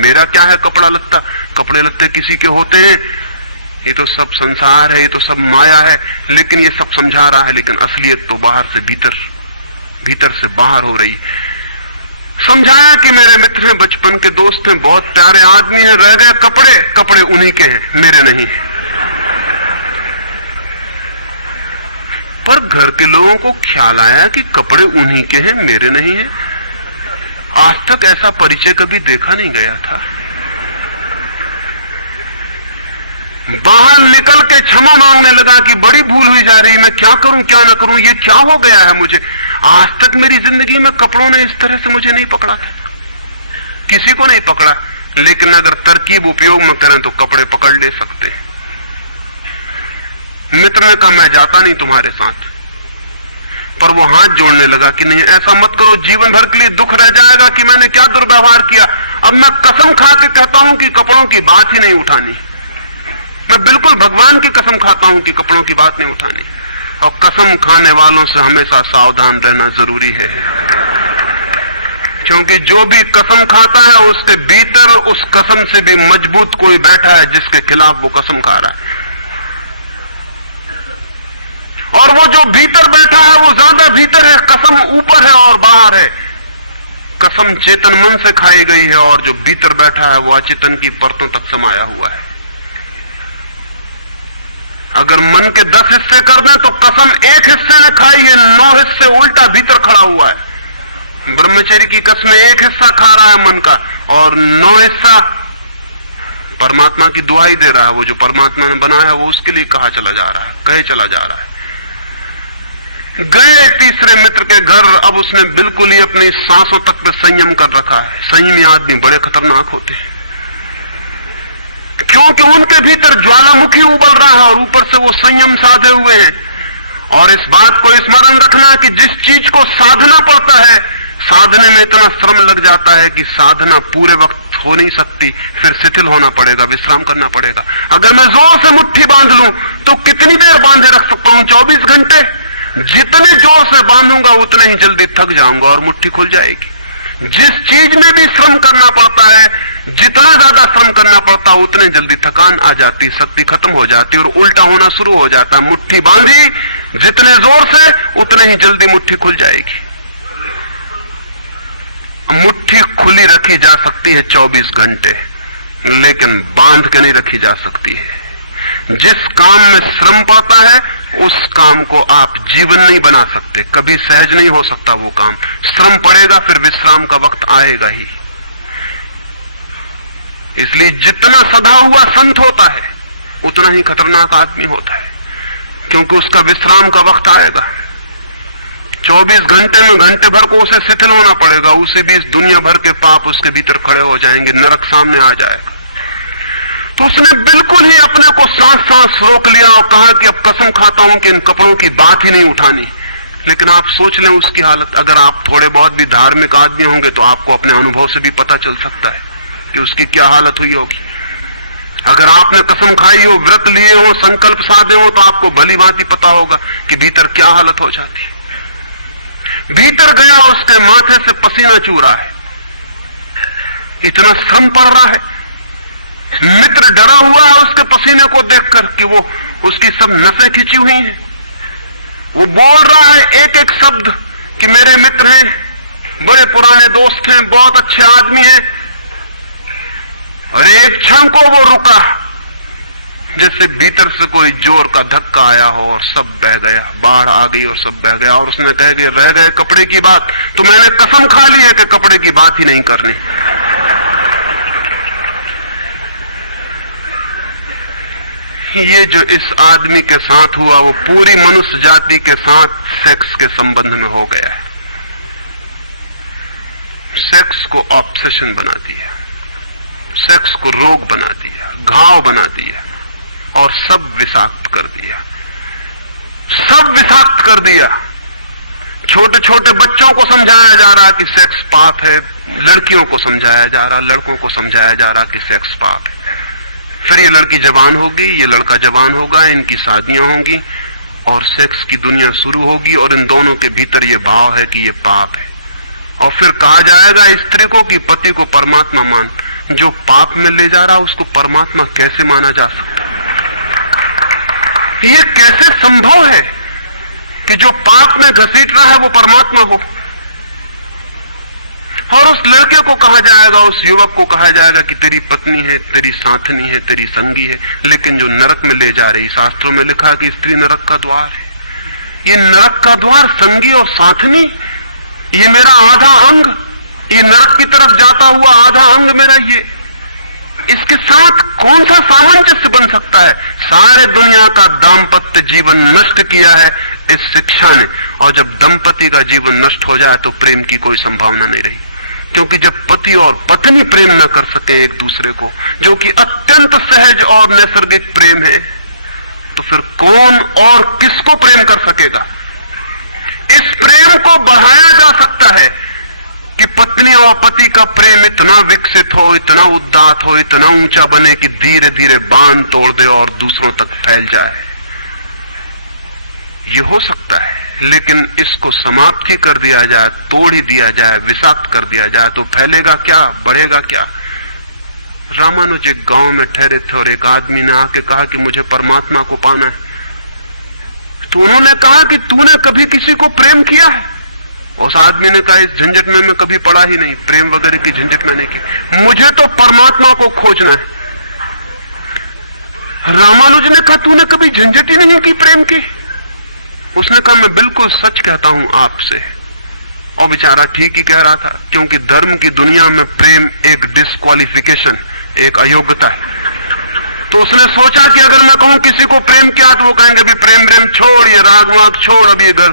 मेरा क्या है कपड़ा लत्ता, कपड़े लत्ते किसी के होते हैं, ये तो सब संसार है, ये तो सब माया है। लेकिन ये सब समझा रहा है, लेकिन असलियत तो बाहर से भीतर, भीतर से बाहर हो रही। समझाया कि मेरे मित्र हैं, बचपन के दोस्त हैं, बहुत प्यारे आदमी हैं, रह गए कपड़े, कपड़े उन्हीं के हैं, मेरे नहीं। पर घर के लोगों को ख्याल आया कि कपड़े उन्हीं के हैं, मेरे नहीं है। आज तक ऐसा परिचय कभी देखा नहीं गया था। बाहर निकल के क्षमा मांगने लगा कि बड़ी भूल हुई जा रही, मैं क्या करूं क्या ना करूं, ये क्या हो गया है मुझे। आज तक मेरी जिंदगी में कपड़ों ने इस तरह से मुझे नहीं पकड़ा था, किसी को नहीं पकड़ा। लेकिन अगर तरकीब उपयोग में करें तो कपड़े पकड़ ले सकते हैं। मित्र ने कहा मैं जाता नहीं तुम्हारे साथ, पर वो हाथ जोड़ने लगा कि नहीं ऐसा मत करो, जीवन भर के लिए दुख रह जाएगा कि मैंने क्या दुर्व्यवहार किया। अब मैं कसम खा के कहता हूं कि कपड़ों की बात ही नहीं उठानी, मैं बिल्कुल भगवान की कसम खाता हूं कि कपड़ों की बात नहीं उठानी। और कसम खाने वालों से हमेशा सावधान रहना जरूरी है, क्योंकि जो भी कसम खाता है उसके भीतर उस कसम से भी मजबूत कोई बैठा है जिसके खिलाफ वो कसम खा रहा है। और वो जो भीतर बैठा है वो ज्यादा भीतर है, कसम ऊपर है और बाहर है। कसम चेतन मन से खाई गई है, और जो भीतर बैठा है वो अचेतन की परतों तक समाया हुआ है। अगर मन के 10 हिस्से कर दे तो कसम एक हिस्से ने खाई है, 9 हिस्से उल्टा भीतर खड़ा हुआ है। ब्रह्मचर्य की कसम एक हिस्सा खा रहा है मन का, और 9 हिस्सा परमात्मा की दुआई दे रहा है। वो जो परमात्मा ने बनाया वो उसके लिए कहा चला जा रहा है, कहे चला जा रहा है। गए तीसरे मित्र के घर, अब उसने बिल्कुल ही अपनी सांसों तक पे संयम कर रखा है। संयमी आदमी बड़े खतरनाक होते हैं, क्योंकि उनके भीतर ज्वालामुखी उबल रहा है और ऊपर से वो संयम साधे हुए हैं। और इस बात को स्मरण रखना कि जिस चीज को साधना पड़ता है, साधने में इतना श्रम लग जाता है कि साधना पूरे वक्त हो नहीं सकती, फिर शिथिल होना पड़ेगा, विश्राम करना पड़ेगा। अगर मैं जोर से मुट्ठी बांध लूं तो कितनी देर बांधे रख सकता हूं? 24 घंटे। जितने जोर से बांधूंगा उतने ही जल्दी थक जाऊंगा और मुट्ठी खुल जाएगी। जिस चीज में भी श्रम करना पड़ता है, जितना ज्यादा श्रम करना पड़ता है उतने जल्दी थकान आ जाती, शक्ति खत्म हो जाती और उल्टा होना शुरू हो जाता। मुट्ठी बांधी जितने जोर से उतने ही जल्दी मुट्ठी खुल जाएगी। मुट्ठी खुली रखी जा सकती है 24 घंटे, लेकिन बांध के नहीं रखी जा सकती है। जिस काम में श्रम पड़ता है उस काम को आप जीवन नहीं बना सकते, कभी सहज नहीं हो सकता वो काम। श्रम पड़ेगा, फिर विश्राम का वक्त आएगा ही। इसलिए जितना सदा हुआ संत होता है उतना ही खतरनाक आदमी होता है, क्योंकि उसका विश्राम का वक्त आएगा। 24 घंटे में घंटे भर को उसे शिथिल होना पड़ेगा, उसी बीच दुनिया भर के पाप उसके भीतर खड़े हो जाएंगे, नरक सामने आ जाएगा। तो उसने बिल्कुल ही अपने को सांस रोक लिया और कहा कि अब कसम खाता हूं कि इन कपड़ों की बात ही नहीं उठानी। लेकिन आप सोच लें उसकी हालत, अगर आप थोड़े बहुत भी धार्मिक आदमी होंगे तो आपको अपने अनुभव से भी पता चल सकता है कि उसकी क्या हालत हुई होगी। अगर आपने कसम खाई हो, व्रत लिए हो, संकल्प साधे हो, तो आपको भली भांति पता होगा कि भीतर क्या हालत हो जाती है। भीतर गया, उसके माथे से पसीना चू रहा है, इतना श्रम पड़ रहा है। मित्र डरा हुआ है उसके पसीने को देखकर कि वो उसकी सब नसें खिंची हुई हैं। वो बोल रहा है एक एक शब्द कि मेरे मित्र हैं, बड़े पुराने दोस्त हैं, बहुत अच्छे आदमी हैं। और एक क्षण को वो रुका, जैसे भीतर से कोई जोर का धक्का आया हो और सब बह गया, बाढ़ आ गई और सब बह गया। और उसने कह दिया, रह गए कपड़े की बात, तो मैंने कसम खा ली है कि कपड़े की बात ही नहीं करनी। ये जो इस आदमी के साथ हुआ वो पूरी मनुष्य जाति के साथ सेक्स के संबंध में हो गया है। सेक्स को ऑब्सेशन बना दिया, सेक्स को रोग बना दिया, घाव बना दिया और सब विषाक्त कर दिया, सब विषाक्त कर दिया। छोटे छोटे बच्चों को समझाया जा रहा कि सेक्स पाप है, लड़कियों को समझाया जा रहा, लड़कों को समझाया जा रहा कि सेक्स पाप है। फिर ये लड़की जवान होगी, ये लड़का जवान होगा, इनकी शादियां होंगी और सेक्स की दुनिया शुरू होगी और इन दोनों के भीतर ये भाव है कि ये पाप है। और फिर कहा जाएगा स्त्री को कि पति को परमात्मा मान। जो पाप में ले जा रहा उसको परमात्मा कैसे माना जा सकता है? ये कैसे संभव है कि जो पाप में घसीट रहा है वो परमात्मा हो? और उस लड़के को कहा जाएगा, उस युवक को कहा जाएगा कि तेरी पत्नी है, तेरी साथनी है, तेरी संगी है, लेकिन जो नरक में ले जा रही, शास्त्रों में लिखा कि स्त्री नरक का द्वार है। ये नरक का द्वार, संगी और साथनी, ये मेरा आधा अंग, ये नरक की तरफ जाता हुआ आधा अंग मेरा, ये इसके साथ कौन सा सामंजस्य बन सकता है? सारे दुनिया का दाम्पत्य जीवन नष्ट किया है इस शिक्षा ने। और जब दंपति का जीवन नष्ट हो जाए तो प्रेम की कोई संभावना नहीं रही, क्योंकि जब पति और पत्नी प्रेम न कर सके एक दूसरे को, जो कि अत्यंत सहज और नैसर्गिक प्रेम है, तो फिर कौन और किसको प्रेम कर सकेगा? इस प्रेम को बढ़ाया जा सकता है कि पत्नी और पति का प्रेम इतना विकसित हो, इतना उदात्त हो, इतना ऊंचा बने कि धीरे धीरे बांध तोड़ दे और दूसरों तक फैल जाए। ये हो सकता है, लेकिन इसको समाप्त ही कर दिया जाए, तोड़ ही दिया जाए, विषाक्त कर दिया जाए तो फैलेगा क्या, बढ़ेगा क्या? रामानुज एक गांव में ठहरे थे और एक आदमी ने आके कहा कि मुझे परमात्मा को पाना है। तो उन्होंने कहा कि तूने कभी किसी को प्रेम किया है? उस आदमी ने कहा इस झंझट में मैं कभी पड़ा ही नहीं, प्रेम वगैरह की झंझट मैंने की, मुझे तो परमात्मा को खोजना है। रामानुज ने कहा तूने कभी झंझट ही नहीं की प्रेम की? उसने कहा मैं बिल्कुल सच कहता हूं आपसे। और बेचारा ठीक ही कह रहा था, क्योंकि धर्म की दुनिया में प्रेम एक डिस्क्वालिफिकेशन, एक अयोग्यता है। तो उसने सोचा कि अगर मैं कहूं किसी को प्रेम किया तो वो कहेंगे भी प्रेम प्रेम छोड़, ये राग वाग छोड़, अभी इधर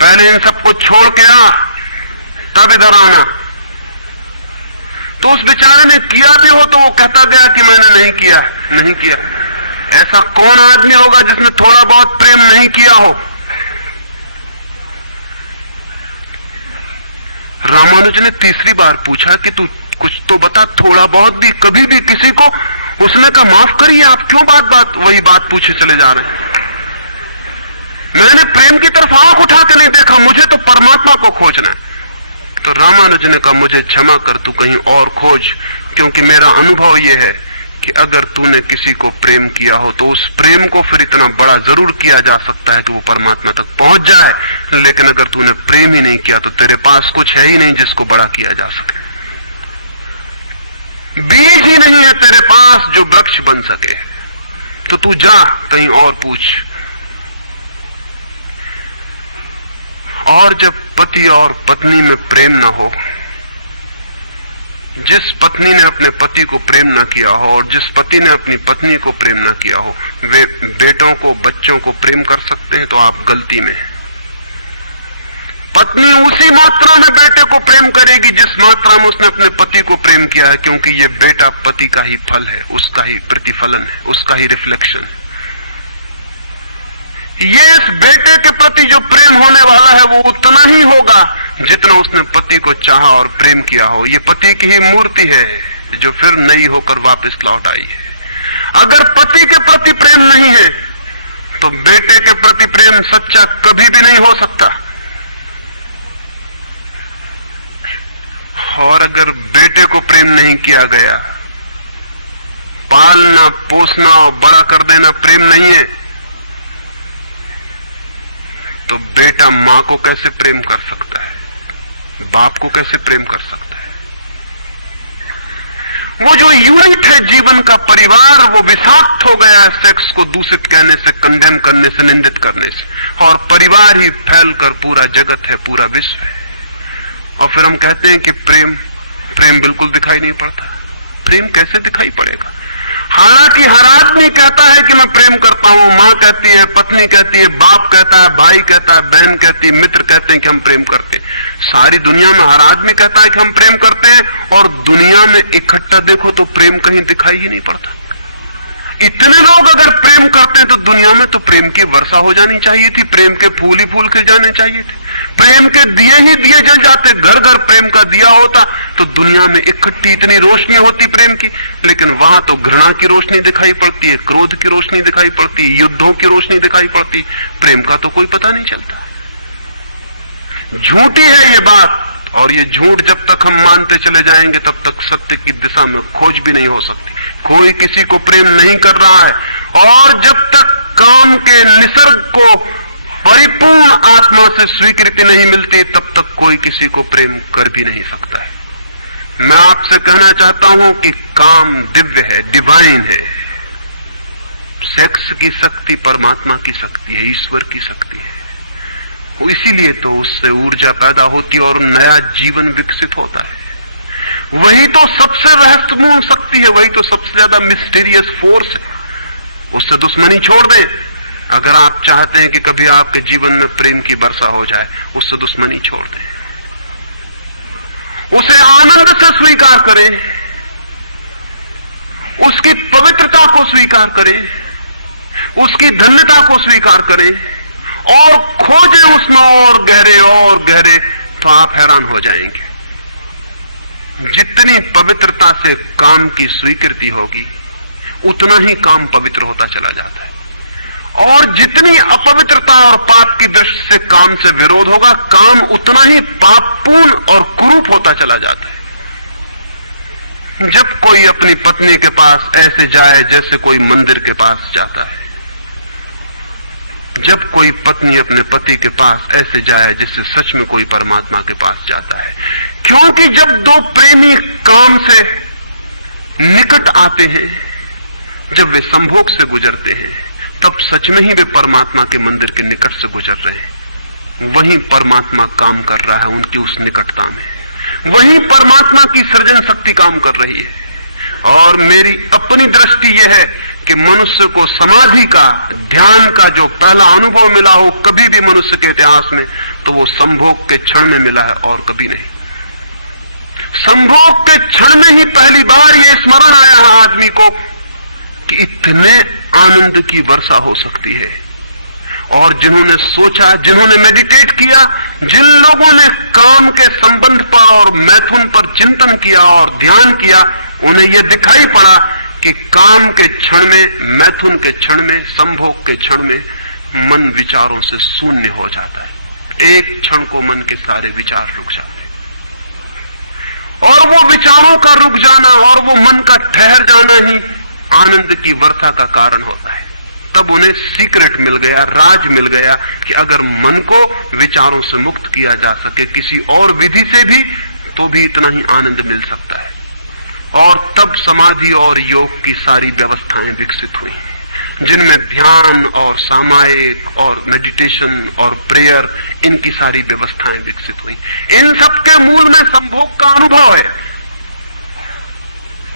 पहले इन सबको छोड़ के आ, तब इधर आना। तो उस बेचारे ने किया भी हो तो वो कहता गया कि मैंने नहीं किया, नहीं किया। ऐसा कौन आदमी होगा जिसने थोड़ा बहुत प्रेम नहीं किया हो? रामानुज ने तीसरी बार पूछा कि तू कुछ तो बता, थोड़ा बहुत भी, कभी भी किसी को? उसने कहा माफ करिए, आप क्यों बात बात वही बात पूछे चले जा रहे हैं? मैंने प्रेम की तरफ आंख उठा के नहीं देखा, मुझे तो परमात्मा को खोजना है। तो रामानुज ने कहा मुझे क्षमा कर, तू कहीं और खोज, क्योंकि मेरा अनुभव यह है कि अगर तूने किसी को प्रेम किया हो तो उस प्रेम को फिर इतना बड़ा जरूर किया जा सकता है कि वो परमात्मा तक पहुंच जाए, लेकिन अगर तूने प्रेम ही नहीं किया तो तेरे पास कुछ है ही नहीं जिसको बड़ा किया जा सके। बीज ही नहीं है तेरे पास जो वृक्ष बन सके। तो तू जा कहीं और पूछ। और जब पति और पत्नी में प्रेम न हो, जिस पत्नी ने अपने पति को प्रेम न किया हो और जिस पति ने अपनी पत्नी को प्रेम न किया हो, वे बेटों को, बच्चों को प्रेम कर सकते हैं तो आप गलती में। पत्नी उसी मात्रा में बेटे को प्रेम करेगी जिस मात्रा में उसने अपने पति को प्रेम किया है, क्योंकि ये बेटा पति का ही फल है, उसका ही प्रतिफलन है, उसका ही रिफ्लेक्शन है। ये इस बेटे के प्रति जो प्रेम होने वाला है वो उतना ही होगा जितना उसने पति को चाहा और प्रेम किया हो। ये पति की ही मूर्ति है जो फिर नई होकर वापस लौट आई है। अगर पति के प्रति प्रेम नहीं है तो बेटे के प्रति प्रेम सच्चा कभी भी नहीं हो सकता। और अगर बेटे को प्रेम नहीं किया गया, पालना, पोसना और बड़ा कर देना प्रेम नहीं है, तो बेटा मां को कैसे प्रेम कर सकता है, बाप को कैसे प्रेम कर सकता है? वो जो यूनिट है जीवन का, परिवार, वो विषाक्त हो गया है सेक्स को दूषित कहने से, कंडेम करने से, निंदित करने से। और परिवार ही फैलकर पूरा जगत है, पूरा विश्व है। और फिर हम कहते हैं कि प्रेम बिल्कुल दिखाई नहीं पड़ता। प्रेम कैसे दिखाई पड़ेगा? हालांकि हर आदमी कहता है कि मैं प्रेम करता हूं, मां कहती है, पत्नी कहती है, बाप कहता है, भाई कहता है, बहन कहती है, मित्र कहते हैं कि हम प्रेम करते हैं। सारी दुनिया में हर आदमी कहता है कि हम प्रेम करते हैं, और दुनिया में इकट्ठा देखो तो प्रेम कहीं दिखाई ही नहीं पड़ता। इतने लोग अगर प्रेम करते हैं तो दुनिया में तो प्रेम की वर्षा हो जानी चाहिए थी, प्रेम के फूल ही फूल खिल जाने चाहिए थे, प्रेम के दिए ही दिए जल जाते, घर घर प्रेम का दिया होता तो दुनिया में इकट्ठी इतनी रोशनी होती प्रेम की। लेकिन वहां तो घृणा की रोशनी दिखाई पड़ती है, क्रोध की रोशनी दिखाई पड़ती है, युद्धों की रोशनी दिखाई पड़ती, प्रेम का तो कोई पता नहीं चलता। झूठी है ये बात, और ये झूठ जब तक हम मानते चले जाएंगे तब तक सत्य की दिशा में खोज भी नहीं हो सकती। कोई किसी को प्रेम नहीं कर रहा है, और जब तक काम के निसर्ग को परिपूर्ण आत्मा से स्वीकृति नहीं मिलती तब तक कोई किसी को प्रेम कर भी नहीं सकता है। मैं आपसे कहना चाहता हूं कि काम दिव्य है, डिवाइन है। सेक्स की शक्ति परमात्मा की शक्ति है, ईश्वर की शक्ति है। इसीलिए तो उससे ऊर्जा पैदा होती है और नया जीवन विकसित होता है। वही तो सबसे रहस्यपूर्ण शक्ति है, वही तो सबसे ज्यादा मिस्टीरियस फोर्स है। उससे दुश्मनी छोड़ दें। अगर आप चाहते हैं कि कभी आपके जीवन में प्रेम की वर्षा हो जाए, उससे दुश्मनी छोड़ दें, उसे आनंद से स्वीकार करें, उसकी पवित्रता को स्वीकार करें, उसकी धन्यता को स्वीकार करें और खोजें उसमें और गहरे, तो आप हैरान हो जाएंगे। जितनी पवित्रता से काम की स्वीकृति होगी उतना ही काम पवित्र होता चला जाता है, और जितनी अपवित्रता और पाप की दृष्टि से काम से विरोध होगा, काम उतना ही पापपूर्ण और कुरूप होता चला जाता है। जब कोई अपनी पत्नी के पास ऐसे जाए जैसे कोई मंदिर के पास जाता है, जब कोई पत्नी अपने पति के पास ऐसे जाए जैसे सच में कोई परमात्मा के पास जाता है, क्योंकि जब दो प्रेमी काम से निकट आते हैं, जब वे संभोग से गुजरते हैं, तब सच में ही वे परमात्मा के मंदिर के निकट से गुजर रहे हैं। वहीं परमात्मा काम कर रहा है उनकी उस निकटता में, वहीं परमात्मा की सृजन शक्ति काम कर रही है। और मेरी अपनी दृष्टि यह है कि मनुष्य को समाधि का, ध्यान का जो पहला अनुभव मिला हो कभी भी मनुष्य के इतिहास में, तो वो संभोग के क्षण में मिला है और कभी नहीं। संभोग के क्षण में ही पहली बार ये स्मरण आया है आदमी को कि इतने आनंद की वर्षा हो सकती है। और जिन्होंने सोचा, जिन्होंने मेडिटेट किया, जिन लोगों ने काम के संबंध पर और मैथुन पर चिंतन किया और ध्यान किया, उन्हें यह दिखाई पड़ा कि काम के क्षण में, मैथुन के क्षण में, संभोग के क्षण में मन विचारों से शून्य हो जाता है। एक क्षण को मन के सारे विचार रुक जाते हैं, और वो विचारों का रुक जाना और वो मन का ठहर जाना ही आनंद की वर्षा का कारण होता है। तब उन्हें सीक्रेट मिल गया, राज मिल गया कि अगर मन को विचारों से मुक्त किया जा सके किसी और विधि से भी, तो भी इतना ही आनंद मिल सकता है। और तब समाधि और योग की सारी व्यवस्थाएं विकसित हुई, जिनमें ध्यान और सामायिक और मेडिटेशन और प्रेयर, इनकी सारी व्यवस्थाएं विकसित हुई। इन सबके मूल में संभोग का अनुभव है।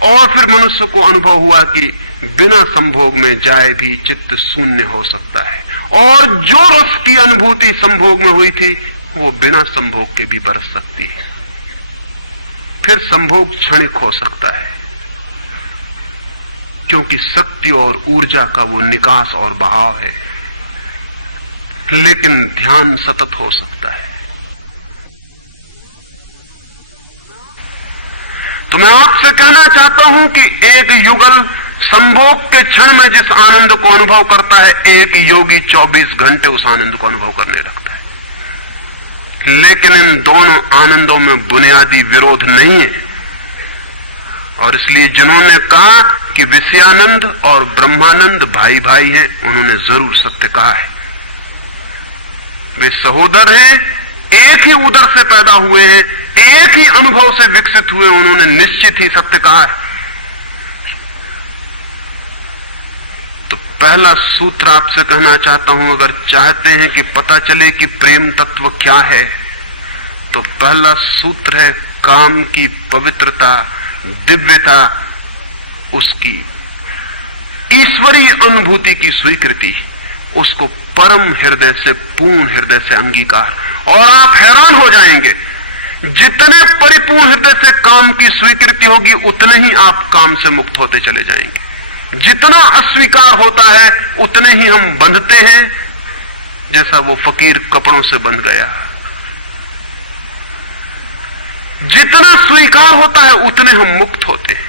और फिर मनुष्य को अनुभव हुआ कि बिना संभोग में जाए भी चित्त शून्य हो सकता है, और जो रस की अनुभूति संभोग में हुई थी वो बिना संभोग के भी बरस सकती है। फिर संभोग क्षणिक हो सकता है, क्योंकि शक्ति और ऊर्जा का वो निकास और बहाव है, लेकिन ध्यान सतत हो सकता है। तो मैं आपसे कहना चाहता हूं कि एक युगल संभोग के क्षण में जिस आनंद को अनुभव करता है, एक योगी 24 घंटे उस आनंद को अनुभव करने लगता है। लेकिन इन दोनों आनंदों में बुनियादी विरोध नहीं है, और इसलिए जिन्होंने कहा कि विषयानंद और ब्रह्मानंद भाई भाई हैं, उन्होंने जरूर सत्य कहा है। वे सहोदर हैं, एक ही उदर से पैदा हुए हैं, एक ही अनुभव से विकसित हुए, उन्होंने निश्चित ही सत्य कहा है। तो पहला सूत्र आपसे कहना चाहता हूं, अगर चाहते हैं कि पता चले कि प्रेम तत्व क्या है, तो पहला सूत्र है काम की पवित्रता, दिव्यता, उसकी ईश्वरीय अनुभूति की स्वीकृति, उसको परम हृदय से, पूर्ण हृदय से अंगीकार। और आप हैरान हो जाएंगे, जितने परिपूर्ण हृदय से काम की स्वीकृति होगी उतने ही आप काम से मुक्त होते चले जाएंगे। जितना अस्वीकार होता है उतने ही हम बंधते हैं, जैसा वो फकीर कपड़ों से बंध गया। जितना स्वीकार होता है उतने हम मुक्त होते हैं।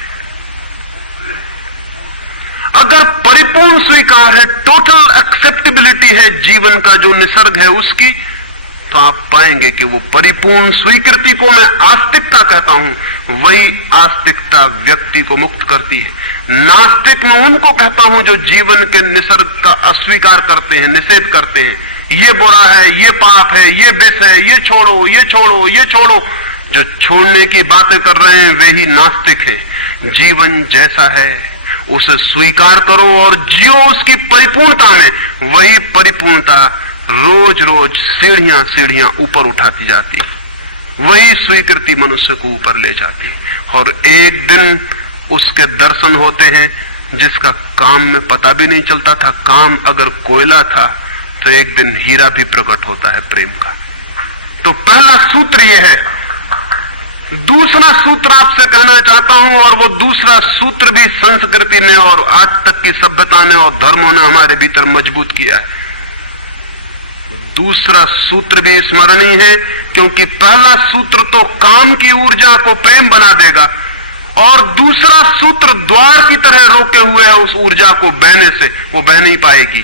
अगर परिपूर्ण स्वीकार है, टोटल एक्सेप्टेबिलिटी है जीवन का जो निसर्ग है उसकी, तो आप पाएंगे कि वो परिपूर्ण स्वीकृति को मैं आस्तिकता कहता हूं, वही आस्तिकता व्यक्ति को मुक्त करती है। नास्तिक मैं उनको कहता हूं जो जीवन के निसर्ग का अस्वीकार करते हैं, निषेध करते हैं। ये बुरा है, ये पाप है, ये विष है, ये छोड़ो, ये छोड़ो, ये छोड़ो। जो छोड़ने की बातें कर रहे हैं वे ही नास्तिक हैं। जीवन जैसा है उसे स्वीकार करो और जियो उसकी परिपूर्णता में। वही परिपूर्णता रोज रोज सीढ़ियां सीढ़ियां ऊपर उठाती जाती, वही स्वीकृति मनुष्य को ऊपर ले जाती। और एक दिन उसके दर्शन होते हैं जिसका काम में पता भी नहीं चलता था। काम अगर कोयला था तो एक दिन हीरा भी प्रकट होता है प्रेम का। तो पहला सूत्र यह है। दूसरा सूत्र आपसे कहना चाहता हूं, और वो दूसरा सूत्र भी संस्कृति ने और आज तक की सभ्यता ने और धर्मों ने हमारे भीतर मजबूत किया है। दूसरा सूत्र भी स्मरणीय है, क्योंकि पहला सूत्र तो काम की ऊर्जा को प्रेम बना देगा, और दूसरा सूत्र द्वार की तरह रोके हुए है उस ऊर्जा को बहने से, वो बह नहीं पाएगी।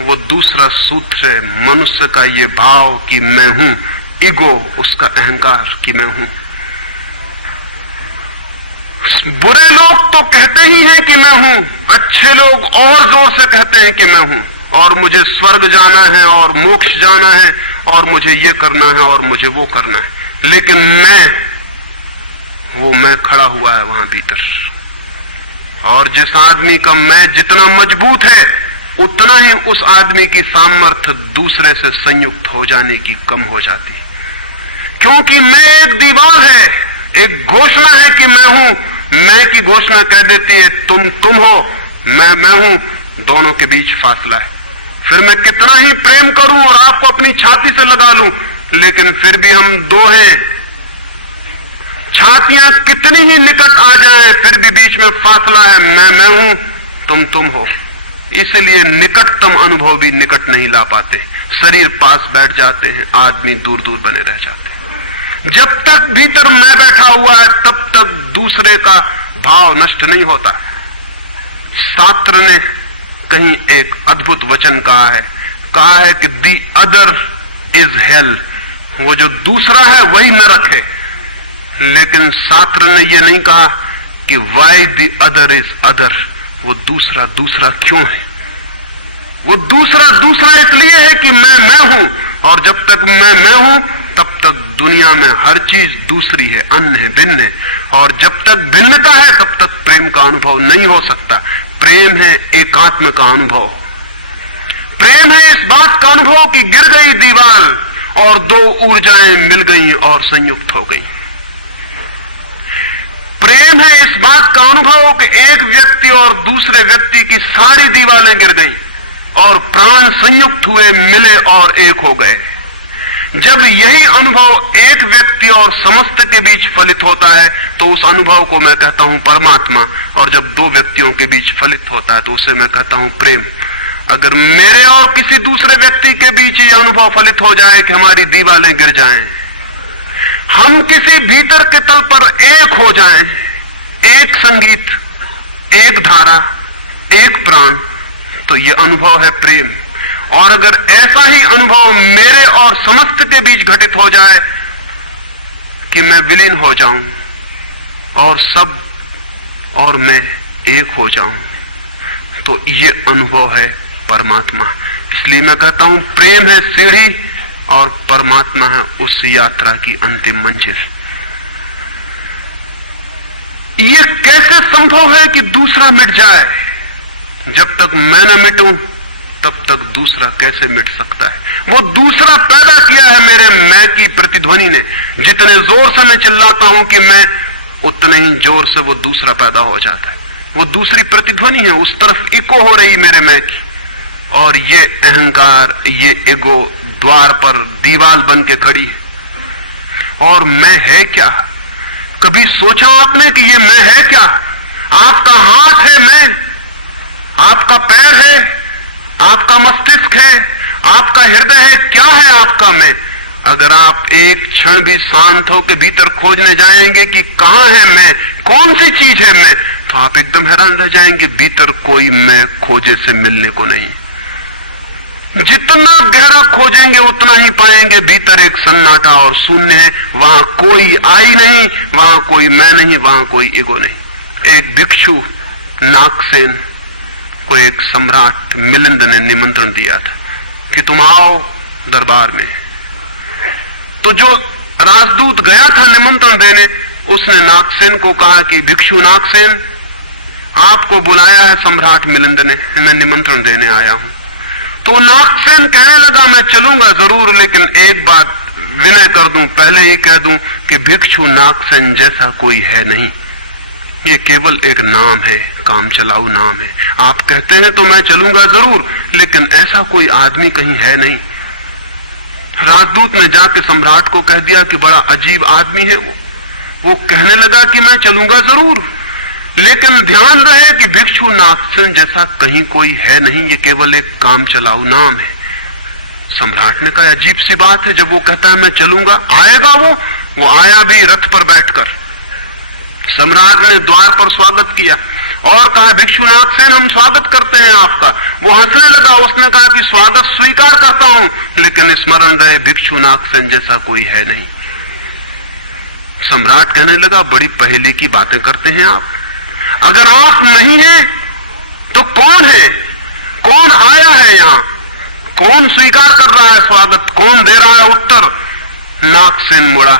वो दूसरा सूत्र है मनुष्य का ये भाव कि मैं हूं, ईगो, उसका अहंकार कि मैं हूं। बुरे लोग तो कहते ही हैं कि मैं हूं, अच्छे लोग और जोर से कहते हैं कि मैं हूं, और मुझे स्वर्ग जाना है और मोक्ष जाना है और मुझे ये करना है और मुझे वो करना है। लेकिन वो मैं खड़ा हुआ है वहां भीतर। और जिस आदमी का मैं जितना मजबूत है उतना ही उस आदमी की सामर्थ्य दूसरे से संयुक्त हो जाने की कम हो जाती, क्योंकि मैं एक दीवार है, एक घोषणा है कि मैं हूं। मैं की घोषणा कह देती है तुम हो, मैं हूं, दोनों के बीच फासला है। फिर मैं कितना ही प्रेम करूं और आपको अपनी छाती से लगा लूं, लेकिन फिर भी हम दो हैं। छातियां कितनी ही निकट आ जाएं, फिर भी बीच में फासला है। मैं हूं, तुम हो। इसलिए निकटतम अनुभव भी निकट नहीं ला पाते। शरीर पास बैठ जाते हैं, आदमी दूर दूर बने रह जाते हैं। जब तक भीतर मैं बैठा हुआ है तब तक दूसरे का भाव नष्ट नहीं होता। शास्त्र ने कहीं एक अद्भुत वचन कहा है कि दी अदर इज हेल, वो जो दूसरा है वही नरक है। लेकिन शास्त्र ने ये नहीं कहा कि why the other is other, वो दूसरा दूसरा क्यों है। वो दूसरा दूसरा इसलिए है कि मैं हूं, और जब तक मैं हूं तब तक दुनिया में हर चीज दूसरी है, अन्य है, भिन्न है। और जब तक भिन्नता है तब तक प्रेम का अनुभव नहीं हो सकता। प्रेम है एकात्म का अनुभव। प्रेम है इस बात का अनुभव कि गिर गई दीवार और दो ऊर्जाएं मिल गई और संयुक्त हो गई। प्रेम है इस बात का अनुभव कि एक व्यक्ति और दूसरे व्यक्ति की सारी दीवारें गिर गई और प्राण संयुक्त हुए, मिले और एक हो गए। जब यही अनुभव एक व्यक्ति और समस्त के बीच फलित होता है तो उस अनुभव को मैं कहता हूं परमात्मा, और जब दो व्यक्तियों के बीच फलित होता है तो उसे मैं कहता हूं प्रेम। अगर मेरे और किसी दूसरे व्यक्ति के बीच ये अनुभव फलित हो जाए कि हमारी दीवारें गिर जाएं, हम किसी भीतर के तल पर एक हो जाएं, एक संगीत, एक धारा, एक प्राण, तो ये अनुभव है प्रेम। और अगर ऐसा ही अनुभव मेरे और समस्त के बीच घटित हो जाए कि मैं विलीन हो जाऊं और सब और मैं एक हो जाऊं, तो ये अनुभव है परमात्मा। इसलिए मैं कहता हूं प्रेम है सीढ़ी और परमात्मा है उस यात्रा की अंतिम मंजिल। ये कैसे संभव है कि दूसरा मिट जाए? जब तक मैं न मिटूं तब तक दूसरा कैसे मिट सकता है? वो दूसरा पैदा किया है मेरे मैं की प्रतिध्वनि ने। जितने जोर से मैं चिल्लाता हूं कि मैं, उतने ही जोर से वो दूसरा पैदा हो जाता है। वो दूसरी प्रतिध्वनि है, उस तरफ इको हो रही मेरे मैं की। और ये अहंकार, ये ईगो द्वार पर दीवार बन के खड़ी है। और मैं है क्या? कभी सोचा आपने कि ये मैं है क्या? आपका हाथ है मैं, आपका पैर है, आपका मस्तिष्क है, आपका हृदय है, क्या है आपका मैं? अगर आप एक क्षण भी शांत हो के भीतर खोजने जाएंगे कि कहां है मैं, कौन सी चीज है मैं, तो आप एकदम हैरान रह जाएंगे। भीतर कोई मैं खोजे से मिलने को नहीं। जितना गहरा खोजेंगे उतना ही पाएंगे भीतर एक सन्नाटा और शून्य है। वहां कोई आई नहीं, वहां कोई मैं नहीं, वहां कोई ईगो नहीं। एक भिक्षु नागसेन को एक सम्राट मिलिंद ने निमंत्रण दिया था कि तुम आओ दरबार में। तो जो राजदूत गया था निमंत्रण देने, उसने नागसेन को कहा कि भिक्षु नागसेन, आपको बुलाया है सम्राट मिलिंद ने, मैं निमंत्रण देने आया हूं। तो नागसेन कहने लगा मैं चलूंगा जरूर, लेकिन एक बात विनय कर दूं, पहले ही कह दूं कि भिक्षु नागसेन जैसा कोई है नहीं। ये केवल एक नाम है, काम चलाऊ नाम है। आप कहते हैं तो मैं चलूंगा जरूर, लेकिन ऐसा कोई आदमी कहीं है नहीं। राजदूत ने जाके सम्राट को कह दिया कि बड़ा अजीब आदमी है वो कहने लगा कि मैं चलूंगा जरूर, लेकिन ध्यान रहे कि भिक्षु नागसेन जैसा कहीं कोई है नहीं, ये केवल एक काम चलाऊ नाम है। सम्राट ने कहा अजीब सी बात है, जब वो कहता है मैं चलूंगा, आएगा वो आया भी रथ पर बैठकर। सम्राट ने द्वार पर स्वागत किया और कहा भिक्षु नागसेन हम स्वागत करते हैं आपका। वो हंसने लगा, उसने कहा कि स्वागत स्वीकार करता हूं, लेकिन स्मरण रहे भिक्षु नागसेन जैसा कोई है नहीं। सम्राट कहने लगा बड़ी पहेली की बातें करते हैं आप, अगर आप नहीं हैं तो कौन है? कौन आया है यहां? कौन स्वीकार कर रहा है स्वागत? कौन दे रहा है उत्तर? नागसेन मुड़ा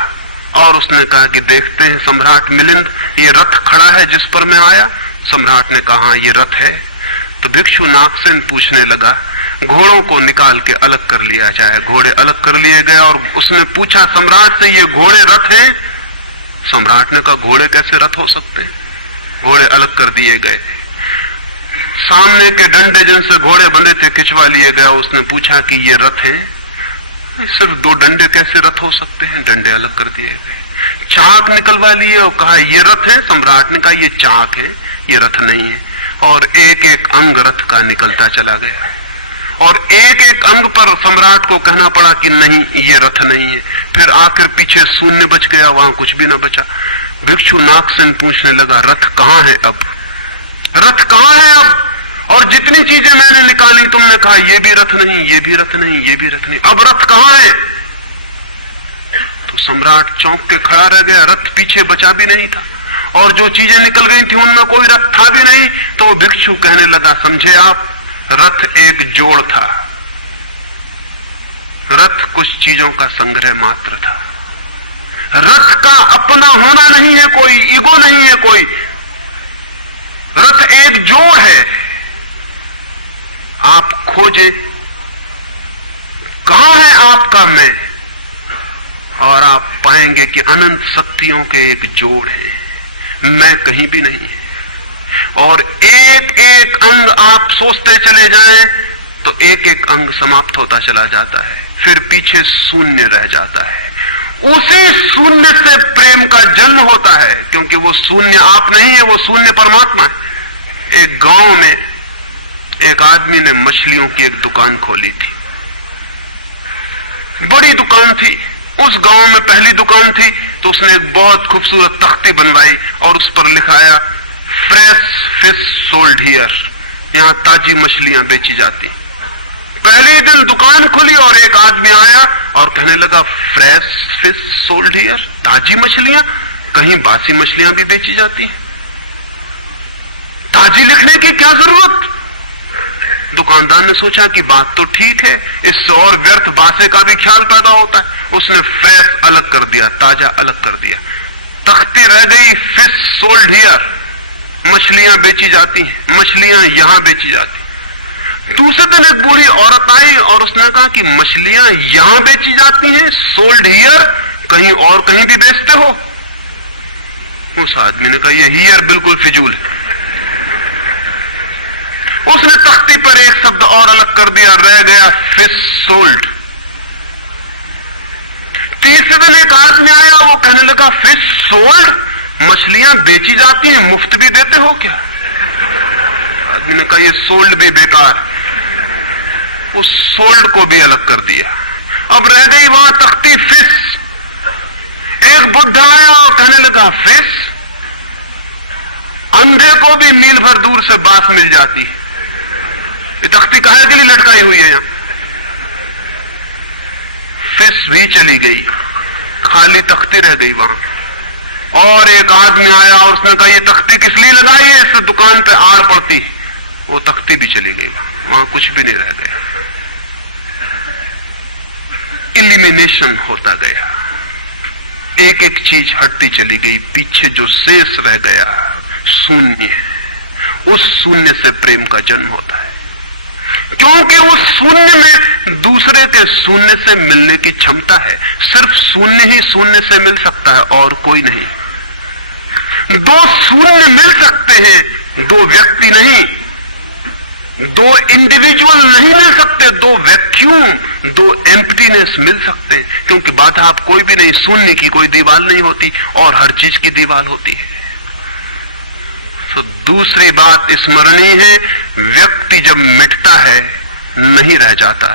और उसने कहा कि देखते हैं सम्राट मिलिंद, ये रथ खड़ा है जिस पर मैं आया। सम्राट ने कहा ये रथ है। तो भिक्षु नागसेन पूछने लगा घोड़ों को निकाल के अलग कर लिया जाए। घोड़े अलग कर लिए गए और उसने पूछा सम्राट से ये घोड़े रथ हैं? सम्राट ने कहा घोड़े कैसे रथ हो सकते हैं? घोड़े अलग कर दिए गए। सामने के डंडे जिनसे घोड़े बंधे थे खिंचवा लिए गए। उसने पूछा कि ये रथ हैं? सिर्फ दो डंडे कैसे रथ हो सकते हैं? डंडे अलग कर दिए गए। चाक निकलवा लिए और कहा ये रथ है। सम्राट ने कहा ये चाक है, ये रथ नहीं है। और एक एक अंग रथ का निकलता चला गया और एक एक अंग पर सम्राट को कहना पड़ा कि नहीं ये रथ नहीं है। फिर आकर पीछे शून्य बच गया, वहां कुछ भी न बचा। भिक्षु नागसेन पूछने लगा रथ कहां है अब? रथ कहां है अब? और जितनी चीजें मैंने निकाली तुमने कहा ये भी रथ नहीं, ये भी रथ नहीं, ये भी रथ नहीं, अब रथ कहां है? तो सम्राट चौंक के खड़ा रह गया। रथ पीछे बचा भी नहीं था और जो चीजें निकल गई थी उनमें कोई रथ था भी नहीं। तो वो भिक्षु कहने लगा समझे आप, रथ एक जोड़ था, रथ कुछ चीजों का संग्रह मात्र था। रथ का अपना होना नहीं है कोई, ईगो नहीं है कोई, रथ एक जोड़ है। आप खोजे कहां है आपका मैं, और आप पाएंगे कि अनंत शक्तियों के एक जोड़ है, मैं कहीं भी नहीं है। और एक एक अंग आप सोचते चले जाएं तो एक एक अंग समाप्त होता चला जाता है, फिर पीछे शून्य रह जाता है। उसी शून्य से प्रेम का जन्म होता है, क्योंकि वो शून्य आप नहीं है, वो शून्य परमात्मा है। एक गांव में एक आदमी ने मछलियों की एक दुकान खोली थी, बड़ी दुकान थी। उस गांव में पहली दुकान थी तो उसने एक बहुत खूबसूरत तख्ती बनवाई और उस पर लिखाया फ्रेश फिश सोल्ड हियर, यहां ताजी मछलियां बेची जाती। पहले दिन दुकान खुली और एक आदमी आया और कहने लगा फ्रेश फिश सोल्ड हियर, ताजी मछलियां? कहीं बासी मछलियां भी बेची जाती हैं? ताजी लिखने की क्या जरूरत? दुकानदार ने सोचा कि बात तो ठीक है, इससे और व्यर्थ बासे का भी ख्याल पैदा होता है। उसने फ्रेश अलग कर दिया, ताजा अलग कर दिया। तख्ती रह गई फिश सोल्ड हियर, मछलियां बेची जाती हैं, मछलियां यहां बेची जाती। दूसरे दिन एक बूढ़ी औरत आई और उसने कहा कि मछलियां यहां बेची जाती हैं, सोल्ड हियर कहीं और कहीं भी बेचते हो? उस आदमी ने कहा यह हियर बिल्कुल फिजूल है, उसने तख्ती पर एक शब्द और अलग कर दिया, रह गया फिश सोल्ड। तीसरे दिन एक आदमी आया, वो कहने लगा फिश सोल्ड, मछलियां बेची जाती हैं, मुफ्त भी देते हो क्या? आदमी ने कहा ये सोल्ड भी बेकार, उस सोल्ड को भी अलग कर दिया। अब रह गई वहां तख्ती फिश। एक बुढ़ा आया और कहने लगा फिश, अंधे को भी मील भर दूर से बांस मिल जाती है, ये तख्ती काहे के लिए लटकाई हुई है यहां? फिश भी चली गई, खाली तख्ती रह गई वहां। और एक आदमी आया और उसने कहा ये तख्ती किस लिए लगाई है, इससे दुकान पे आड़ पड़ती। वो तख्ती भी चली गई, वहां कुछ भी नहीं रह गया। इलिमिनेशन होता गया, एक एक चीज हटती चली गई, पीछे जो शेष रह गया शून्य है। उस शून्य से प्रेम का जन्म होता है, क्योंकि उस शून्य में दूसरे के शून्य से मिलने की क्षमता है। सिर्फ शून्य ही शून्य से मिल सकता है और कोई नहीं। दो शून्य मिल सकते हैं, दो व्यक्ति नहीं, दो इंडिविजुअल नहीं मिल सकते, दो वैक्यूम, दो एम्प्टीनेस मिल सकते हैं, क्योंकि बाधा आप कोई भी नहीं, शून्य की कोई दीवार नहीं होती और हर चीज की दीवार होती है। तो दूसरी बात स्मरणीय है, व्यक्ति जब मिटता है नहीं रह जाता,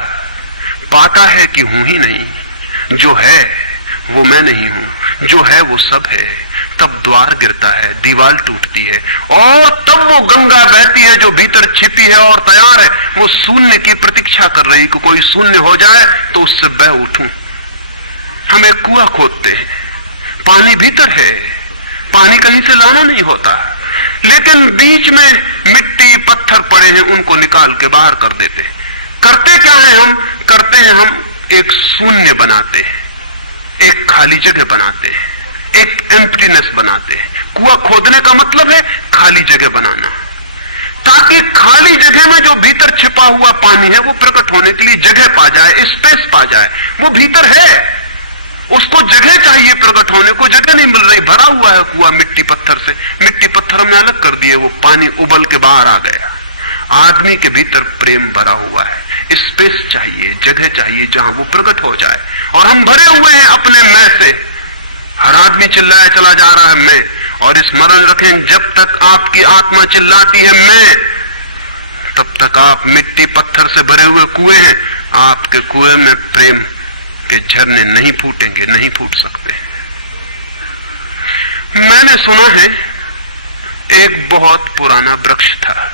पाता है कि हूं ही नहीं, जो है वो मैं नहीं हूं, जो है वो सब है। तब द्वार गिरता है, दीवार टूटती है और तब वो गंगा बहती है जो भीतर छिपी है और तैयार है। वो शून्य की प्रतीक्षा कर रही कि कोई शून्य हो जाए तो उससे बह उठूं। हम एक कुआं खोदते हैं, पानी भीतर है, पानी कहीं से लाना नहीं होता, लेकिन बीच में मिट्टी पत्थर पड़े हैं, उनको निकाल के बाहर कर देते हैं। करते क्या है हम? करते हैं हम एक शून्य बनाते हैं, एक खाली जगह बनाते हैं, एक एम्प्टीनेस बनाते हैं। कुआं खोदने का मतलब है खाली जगह बनाना, ताकि खाली जगह में जो भीतर छिपा हुआ पानी है वो प्रकट होने के लिए जगह पा जाए, स्पेस पा जाए। वो भीतर है, उसको जगह चाहिए प्रकट होने को, जगह नहीं मिल रही, भरा हुआ है कुआं मिट्टी पत्थर से। मिट्टी पत्थर हमने अलग कर दिए, वो पानी उबल के बाहर आ गया। आदमी के भीतर प्रेम भरा हुआ है, स्पेस चाहिए, जगह चाहिए जहां वो प्रकट हो जाए। और हम भरे हुए हैं अपने मैं से। हर आदमी चिल्लाया चला जा रहा है मैं, और स्मरण रखें जब तक आपकी आत्मा चिल्लाती है मैं, तब तक आप मिट्टी पत्थर से भरे हुए कुएं हैं। आपके कुएं में प्रेम के झरने नहीं फूटेंगे, नहीं फूट सकते। मैंने सुना है एक बहुत पुराना वृक्ष था,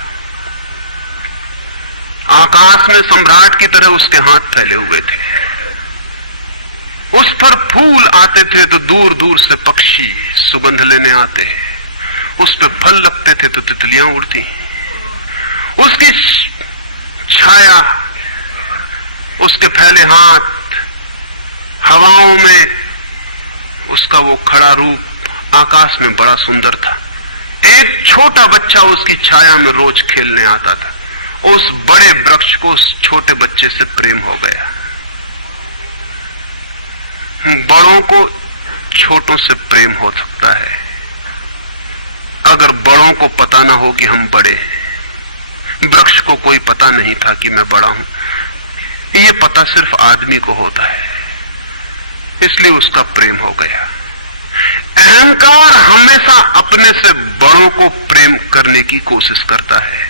आकाश में सम्राट की तरह उसके हाथ फैले हुए थे, उस पर फूल आते थे तो दूर दूर से पक्षी सुगंध लेने आते, उस पर फल लगते थे तो तितलियां उड़ती, उसकी छाया, उसके फैले हाथ, हवाओं में उसका वो खड़ा रूप आकाश में बड़ा सुंदर था। एक छोटा बच्चा उसकी छाया में रोज खेलने आता था। उस बड़े वृक्ष को उस छोटे बच्चे से प्रेम हो गया। बड़ों को छोटों से प्रेम हो सकता है, अगर बड़ों को पता ना हो कि हम बड़े हैं। वृक्ष को कोई पता नहीं था कि मैं बड़ा हूं, ये पता सिर्फ आदमी को होता है, इसलिए उसका प्रेम हो गया। अहंकार हमेशा अपने से बड़ों को प्रेम करने की कोशिश करता है।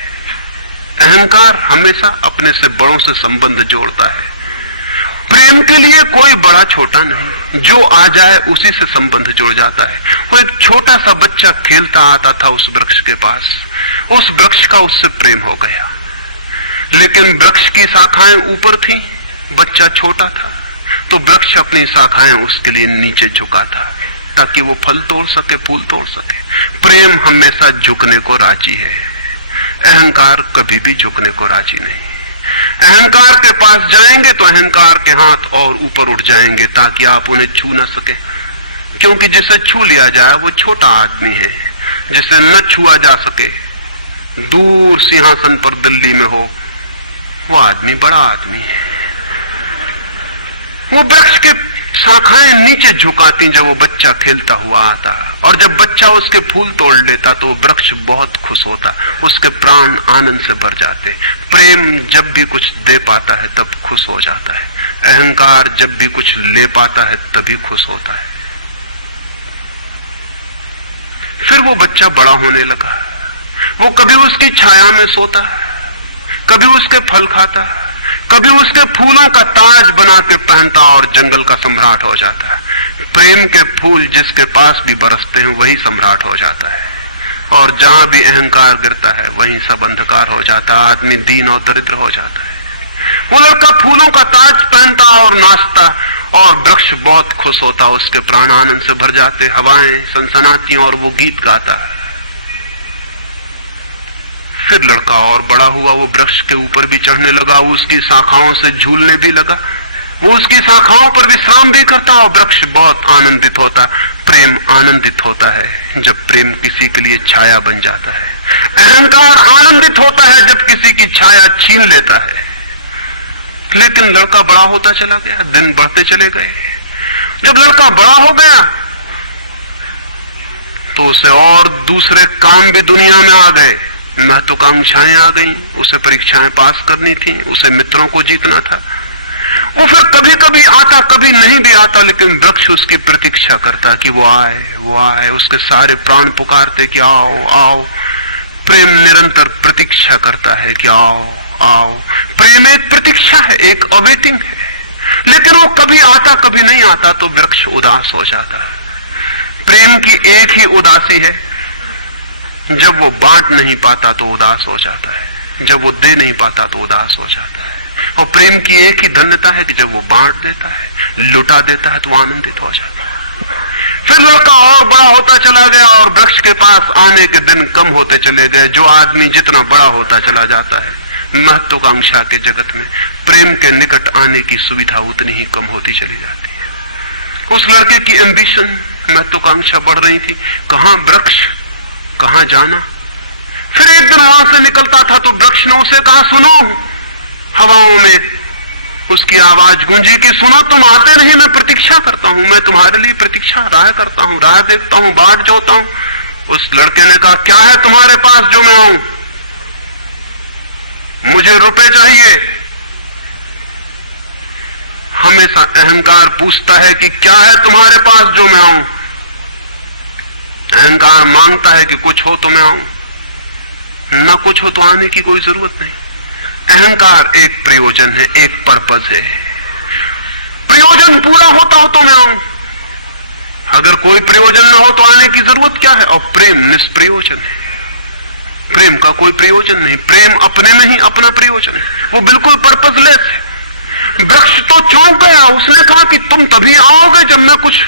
अहंकार हमेशा अपने से बड़ों से संबंध जोड़ता है। प्रेम के लिए कोई बड़ा छोटा नहीं, जो आ जाए उसी से संबंध जुड़ जाता है। वो एक छोटा सा बच्चा खेलता आता था उस वृक्ष के पास, उस वृक्ष का उससे प्रेम हो गया। लेकिन वृक्ष की शाखाएं ऊपर थी, बच्चा छोटा था, तो वृक्ष अपनी शाखाएं उसके लिए नीचे झुका था ताकि वो फल तोड़ सके, फूल तोड़ सके। प्रेम हमेशा झुकने को राजी है, अहंकार कभी भी झुकने को राजी नहीं। अहंकार के पास जाएंगे तो अहंकार के हाथ और ऊपर उठ जाएंगे ताकि आप उन्हें छू न सके, क्योंकि जिसे छू लिया जाए वो छोटा आदमी है, जिसे न छुआ जा सके, दूर सिंहासन पर दिल्ली में हो, वो आदमी बड़ा आदमी है। वो वृक्ष के शाखाएं नीचे झुकाती जब वो बच्चा खेलता हुआ आता, और जब बच्चा उसके फूल तोड़ लेता तो वृक्ष बहुत खुश होता, उसके प्राण आनंद से भर जाते। प्रेम जब भी कुछ दे पाता है तब खुश हो जाता है, अहंकार जब भी कुछ ले पाता है तभी खुश होता है। फिर वो बच्चा बड़ा होने लगा, वो कभी उसकी छाया में सोता, कभी उसके फल खाता, कभी उसके फूलों का ताज बना के पहनता और जंगल का सम्राट हो जाता है। प्रेम के फूल जिसके पास भी बरसते हैं वही सम्राट हो जाता है, और जहां भी अहंकार गिरता है वहीं सब अंधकार हो जाता है, आदमी दीन और दरिद्र हो जाता है। वो लड़का फूलों का ताज पहनता और नाचता और वृक्ष बहुत खुश होता, उसके प्राण आनंद से भर जाते, हवाएं सनसनाती और वो गीत गाता। फिर लड़का और बड़ा हुआ, वो वृक्ष के ऊपर भी चढ़ने लगा, वो उसकी शाखाओं से झूलने भी लगा, वो उसकी शाखाओं पर विश्राम भी करता और वृक्ष बहुत आनंदित होता। प्रेम आनंदित होता है जब प्रेम किसी के लिए छाया बन जाता है, अहंकार आनंदित होता है जब किसी की छाया छीन लेता है। लेकिन लड़का बड़ा होता चला गया, दिन बढ़ते चले गए। जब लड़का बड़ा हो गया तो उसे और दूसरे काम भी दुनिया में आ गए, महत्वाकांक्षाएं आ गई, उसे परीक्षाएं पास करनी थी, उसे मित्रों को जीतना था। वो फिर कभी कभी आता, कभी नहीं भी आता, लेकिन वृक्ष उसकी प्रतीक्षा करता कि वो आए, वो आए। उसके सारे प्राण पुकारते कि आओ आओ। प्रेम निरंतर प्रतीक्षा करता है कि आओ आओ। प्रेम एक प्रतीक्षा है, एक अवेटिंग है, लेकिन वो कभी आता कभी नहीं आता तो वृक्ष उदास हो जाता है। प्रेम की एक ही उदासी है, जब वो बांट नहीं पाता तो उदास हो जाता है, जब वो दे नहीं पाता तो उदास हो जाता है। और प्रेम की एक ही धन्यता है कि जब वो बांट देता है, लुटा देता है तो आनंदित हो जाता है। फिर लड़का और बड़ा होता चला गया और वृक्ष के पास आने के दिन कम होते चले गए। जो आदमी जितना बड़ा होता चला जाता है महत्वाकांक्षा के जगत में, प्रेम के निकट आने की सुविधा उतनी ही कम होती चली जाती है। उस लड़के की एम्बिशन, महत्वाकांक्षा बढ़ रही थी, कहां वृक्ष, कहां जाना। फिर एक दिन वहां से निकलता था तो वृक्ष ने उसे कहा, सुनो। हवाओं में उसकी आवाज गूंजी कि सुनो, तुम आते नहीं, मैं प्रतीक्षा करता हूं, मैं तुम्हारे लिए प्रतीक्षा राह करता हूं, राह देखता हूं, बाट जोता हूं। उस लड़के ने कहा, क्या है तुम्हारे पास जो मैं आऊं? मुझे रुपए चाहिए। हमेशा अहंकार पूछता है कि क्या है तुम्हारे पास जो मैं आऊं। अहंकार मांगता है कि कुछ हो तो मैं आऊं, ना कुछ हो तो आने की कोई जरूरत नहीं। अहंकार एक प्रयोजन है, एक पर्पस है। प्रयोजन पूरा होता हो तो मैं आऊं, अगर कोई प्रयोजन ना हो तो आने की जरूरत क्या है। और प्रेम निष्प्रयोजन है, प्रेम का कोई प्रयोजन नहीं। प्रेम अपने में ही अपना प्रयोजन है, वो बिल्कुल पर्पसलेस है। वृक्ष तो चौंक गया, उसने कहा कि तुम तभी आओगे जब मैं कुछ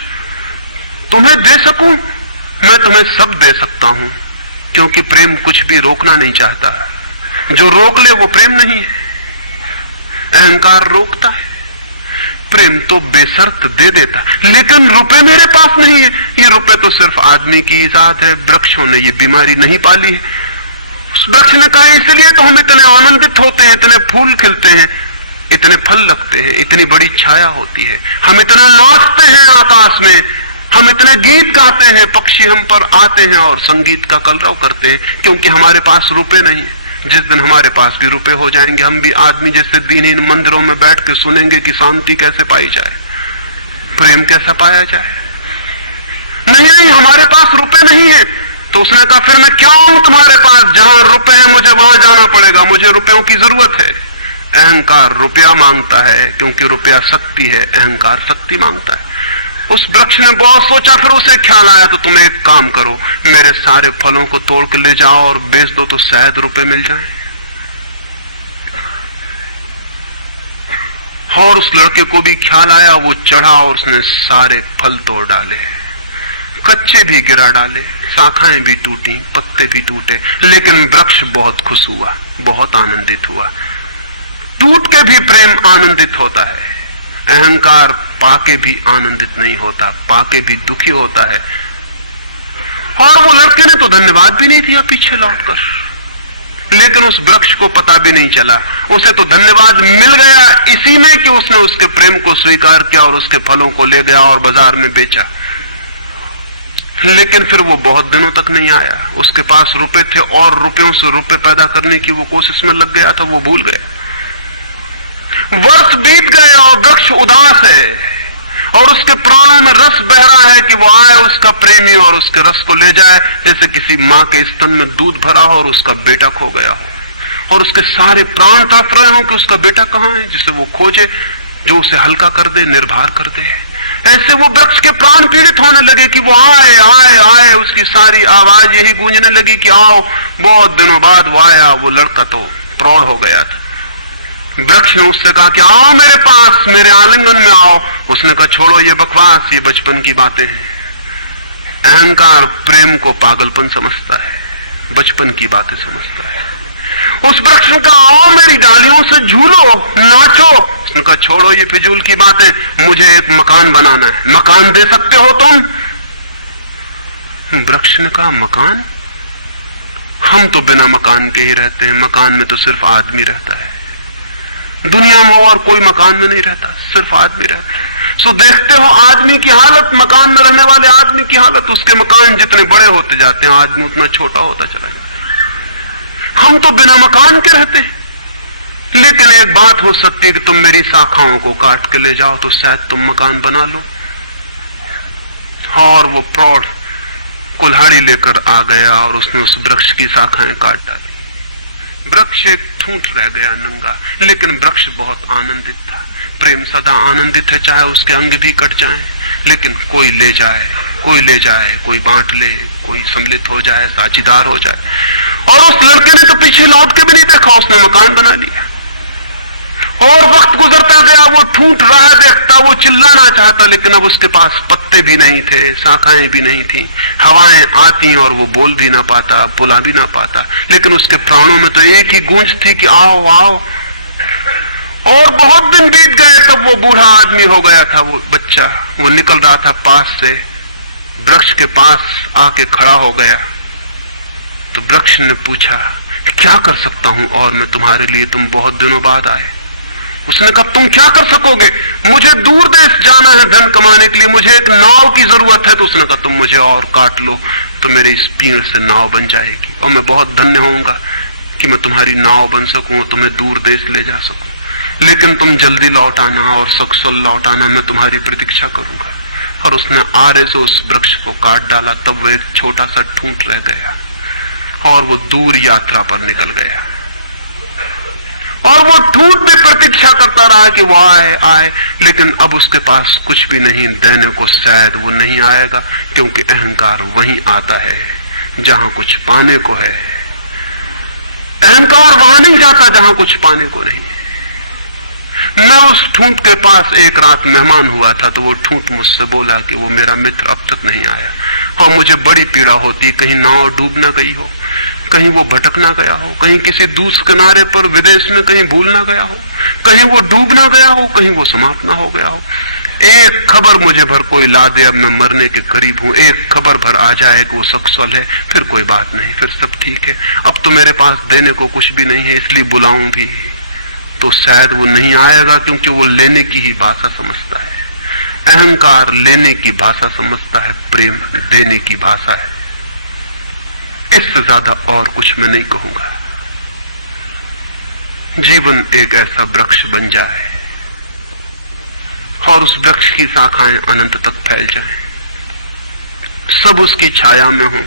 तुम्हें दे सकूं। मैं तुम्हें सब दे सकता हूं, क्योंकि प्रेम कुछ भी रोकना नहीं चाहता। जो रोक ले वो प्रेम नहीं है। अहंकार रोकता है, प्रेम तो बेशर्त दे देता। लेकिन रुपए मेरे पास नहीं है, ये रुपए तो सिर्फ आदमी की इजाद है, वृक्षों ने ये बीमारी नहीं पाली है। उस वृक्ष ने कहा, इसलिए तो हम इतने आनंदित होते हैं, इतने फूल खिलते हैं, इतने फल लगते हैं, इतनी बड़ी छाया होती है, हम इतना नाचते हैं आकाश में, हम इतने गीत गाते हैं, पक्षी हम पर आते हैं और संगीत का कलरव करते हैं, क्योंकि हमारे पास रुपए नहीं है। जिस दिन हमारे पास भी रुपए हो जाएंगे, हम भी आदमी जैसे दीनहीन मंदिरों में बैठ के सुनेंगे कि शांति कैसे पाई जाए, प्रेम कैसे पाया जाए। नहीं नहीं, हमारे पास रुपए नहीं है। तो उसने कहा, फिर मैं क्या आऊं तुम्हारे पास, जहां रुपए है मुझे वहां जाना पड़ेगा, मुझे रुपयों की जरूरत है। अहंकार रुपया मांगता है, क्योंकि रुपया शक्ति है, अहंकार शक्ति मांगता है। उस वृक्ष ने बहुत सोचा, फिर उसे ख्याल आया, तो तुम एक काम करो, मेरे सारे फलों को तोड़ के ले जाओ और बेच दो तो शायद रुपए मिल जाए। और उस लड़के को भी ख्याल आया, वो चढ़ा और उसने सारे फल तोड़ डाले, कच्चे भी गिरा डाले, शाखाएं भी टूटी, पत्ते भी टूटे, लेकिन वृक्ष बहुत खुश हुआ, बहुत आनंदित हुआ। टूट के भी प्रेम आनंदित होता है, अहंकार पाके भी आनंदित नहीं होता, पाके भी दुखी होता है। और वो लड़के ने तो धन्यवाद भी नहीं दिया पीछे लौटकर, लेकिन उस वृक्ष को पता भी नहीं चला, उसे तो धन्यवाद मिल गया इसी में कि उसने उसके प्रेम को स्वीकार किया और उसके फलों को ले गया और बाजार में बेचा। लेकिन फिर वो बहुत दिनों तक नहीं आया। उसके पास रुपए थे और रुपयों से रुपए पैदा करने की वो कोशिश में लग गया था, वो भूल गया। वर्ष बीत गए और वृक्ष उदास है और उसके प्राणों में रस बह रहा है कि वो आए उसका प्रेमी और उसके रस को ले जाए, जैसे किसी मां के स्तन में दूध भरा हो और उसका बेटा खो गया हो और उसके सारे प्राण तड़प रहे हो कि उसका बेटा कहां है, जिसे वो खोजे, जो उसे हल्का कर दे, निर्भर कर दे। ऐसे वो वृक्ष के प्राण पीड़ित होने लगे कि वो आए आए आए, उसकी सारी आवाज यही गूंजने लगी कि आओ। बहुत दिनों बाद वो आया, वो लड़का तो प्रौढ़ हो गया था। वृक्ष ने उससे कहा कि आओ मेरे पास, मेरे आलिंगन में आओ। उसने कहा छोड़ो ये बकवास, ये बचपन की बातें हैं। अहंकार प्रेम को पागलपन समझता है, बचपन की बातें समझता है। उस वृक्ष ने कहा आओ मेरी डालियों से झूलो, नाचो। उसने कहा छोड़ो ये फिजूल की बातें, मुझे एक मकान बनाना है। मकान दे सकते हो तुम? वृक्ष ने कहा मकान? हम तो बिना मकान के ही रहते हैं, मकान में तो सिर्फ आदमी रहता है। दुनिया में और कोई मकान में नहीं रहता, सिर्फ आदमी रहता है। सो देखते हो आदमी की हालत, मकान में रहने वाले आदमी की हालत। उसके मकान जितने बड़े होते जाते हैं, आदमी उतना छोटा होता चला जाता है। हम तो बिना मकान के रहते हैं। लेकिन एक बात हो सकती है कि तुम मेरी शाखाओं को काट के ले जाओ तो शायद तुम मकान बना लो। और वो प्रौढ़ कुल्हाड़ी लेकर आ गया और उसने उस वृक्ष की शाखाएं काट डाली। वृक्ष एक ठूंठ रह गया नंगा, लेकिन वृक्ष बहुत आनंदित था। प्रेम सदा आनंदित है, चाहे उसके अंग भी कट जाएं, लेकिन कोई ले जाए, कोई ले जाए, कोई बांट ले, कोई सम्मिलित हो जाए, साझीदार हो जाए। और उस लड़के ने तो पीछे लौट के भी नहीं देखा, उसने मकान बना लिया। और वक्त गुजरता गया, वो ठूंठ रहा देखता, वो चिल्लाना चाहता, लेकिन अब उसके पास पत्ते भी नहीं थे, शाखाएं भी नहीं थी। हवाएं आती और वो बोल भी ना पाता, बुला भी ना पाता, लेकिन उसके प्राणों में तो एक ही गूंज थी कि आओ आओ। और बहुत दिन बीत गए, तब वो बूढ़ा आदमी हो गया था। वो बच्चा वो निकल रहा था पास से, वृक्ष के पास आके खड़ा हो गया। तो वृक्ष ने पूछा क्या कर सकता हूं और मैं तुम्हारे लिए, तुम बहुत दिनों बाद आए। उसने कहा तुम क्या कर सकोगे, मुझे दूर देश जाना है धन कमाने के लिए, मुझे एक नाव की जरूरत है। तो उसने कहा तुम मुझे और काट लो तो मेरे इस पीड़ से नाव बन जाएगी और मैं बहुत धन्य होऊंगा कि मैं तुम्हारी नाव बन सकूं, तुम्हें दूर देश ले जा सकूं। लेकिन तुम जल्दी लौट आना और सकुशल लौट आना, मैं तुम्हारी प्रतीक्षा करूंगा। और उसने आरे से उस वृक्ष को काट डाला। तब वो एक छोटा सा ठूंठ रह गया और वो दूर यात्रा पर निकल गया। और वो ठूंठ भी प्रतीक्षा करता रहा कि वो आए आए, लेकिन अब उसके पास कुछ भी नहीं देने को, शायद वो नहीं आएगा, क्योंकि अहंकार वहीं आता है जहां कुछ पाने को है। अहंकार वहां नहीं जाता जहां कुछ पाने को नहीं। मैं उस ठूंठ के पास एक रात मेहमान हुआ था, तो वो ठूंठ मुझसे बोला कि वो मेरा मित्र अब तक नहीं आया और मुझे बड़ी पीड़ा होती, कहीं नाव डूब ना गई हो, कहीं वो भटक ना गया हो, कहीं किसी दूसरे किनारे पर विदेश में कहीं भूल ना गया हो, कहीं वो डूब ना गया हो, कहीं वो समाप्त ना हो गया हो। एक खबर मुझे भर कोई ला दे, अब मैं मरने के करीब हूं, एक खबर भर आ जाए कि वो सकुशल है, फिर कोई बात नहीं, फिर सब ठीक है। अब तो मेरे पास देने को कुछ भी नहीं है, इसलिए बुलाऊं भी तो शायद वो नहीं आएगा, क्योंकि वो लेने की ही भाषा समझता है। अहंकार लेने की भाषा समझता है, प्रेम देने की भाषा है। इससे ज्यादा और कुछ मैं नहीं कहूंगा। जीवन एक ऐसा वृक्ष बन जाए और उस वृक्ष की शाखाएं अनंत तक फैल जाएं, सब उसकी छाया में हो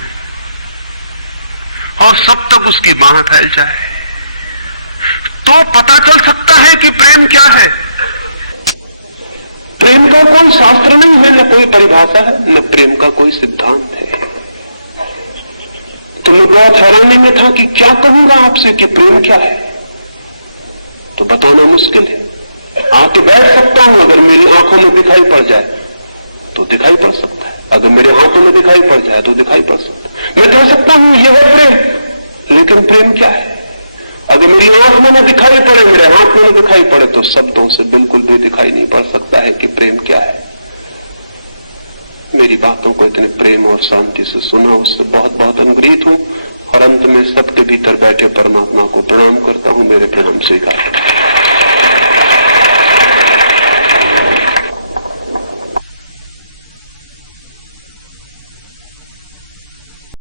और सब तक उसकी बाह फैल जाए, तो पता चल सकता है कि प्रेम क्या है। प्रेम का कोई शास्त्र नहीं है, न कोई परिभाषा है, न प्रेम का कोई सिद्धांत है। तो मैं बहुत हैरानी में था कि क्या कहूंगा आपसे कि प्रेम क्या है, तो बताना मुश्किल है। आके बैठ सकता हूं, अगर मेरी आंखों में दिखाई पड़ जाए तो दिखाई पड़ सकता है, अगर मेरे हाथों में दिखाई पड़ जाए तो दिखाई पड़ सकता है। मैं कह सकता हूं यह है प्रेम, लेकिन प्रेम क्या है? अगर मेरी आंख में न दिखाई पड़े, मेरे हाथ में न दिखाई पड़े, तो शब्दों से बिल्कुल भी दिखाई नहीं पड़ सकता है कि प्रेम क्या है। मेरी बातों को इतने प्रेम और शांति से सुना, उससे बहुत बहुत अनुग्रहित हूं और अंत में सबके भीतर बैठे परमात्मा को प्रणाम करता हूं। मेरे प्रणाम स्वीकार।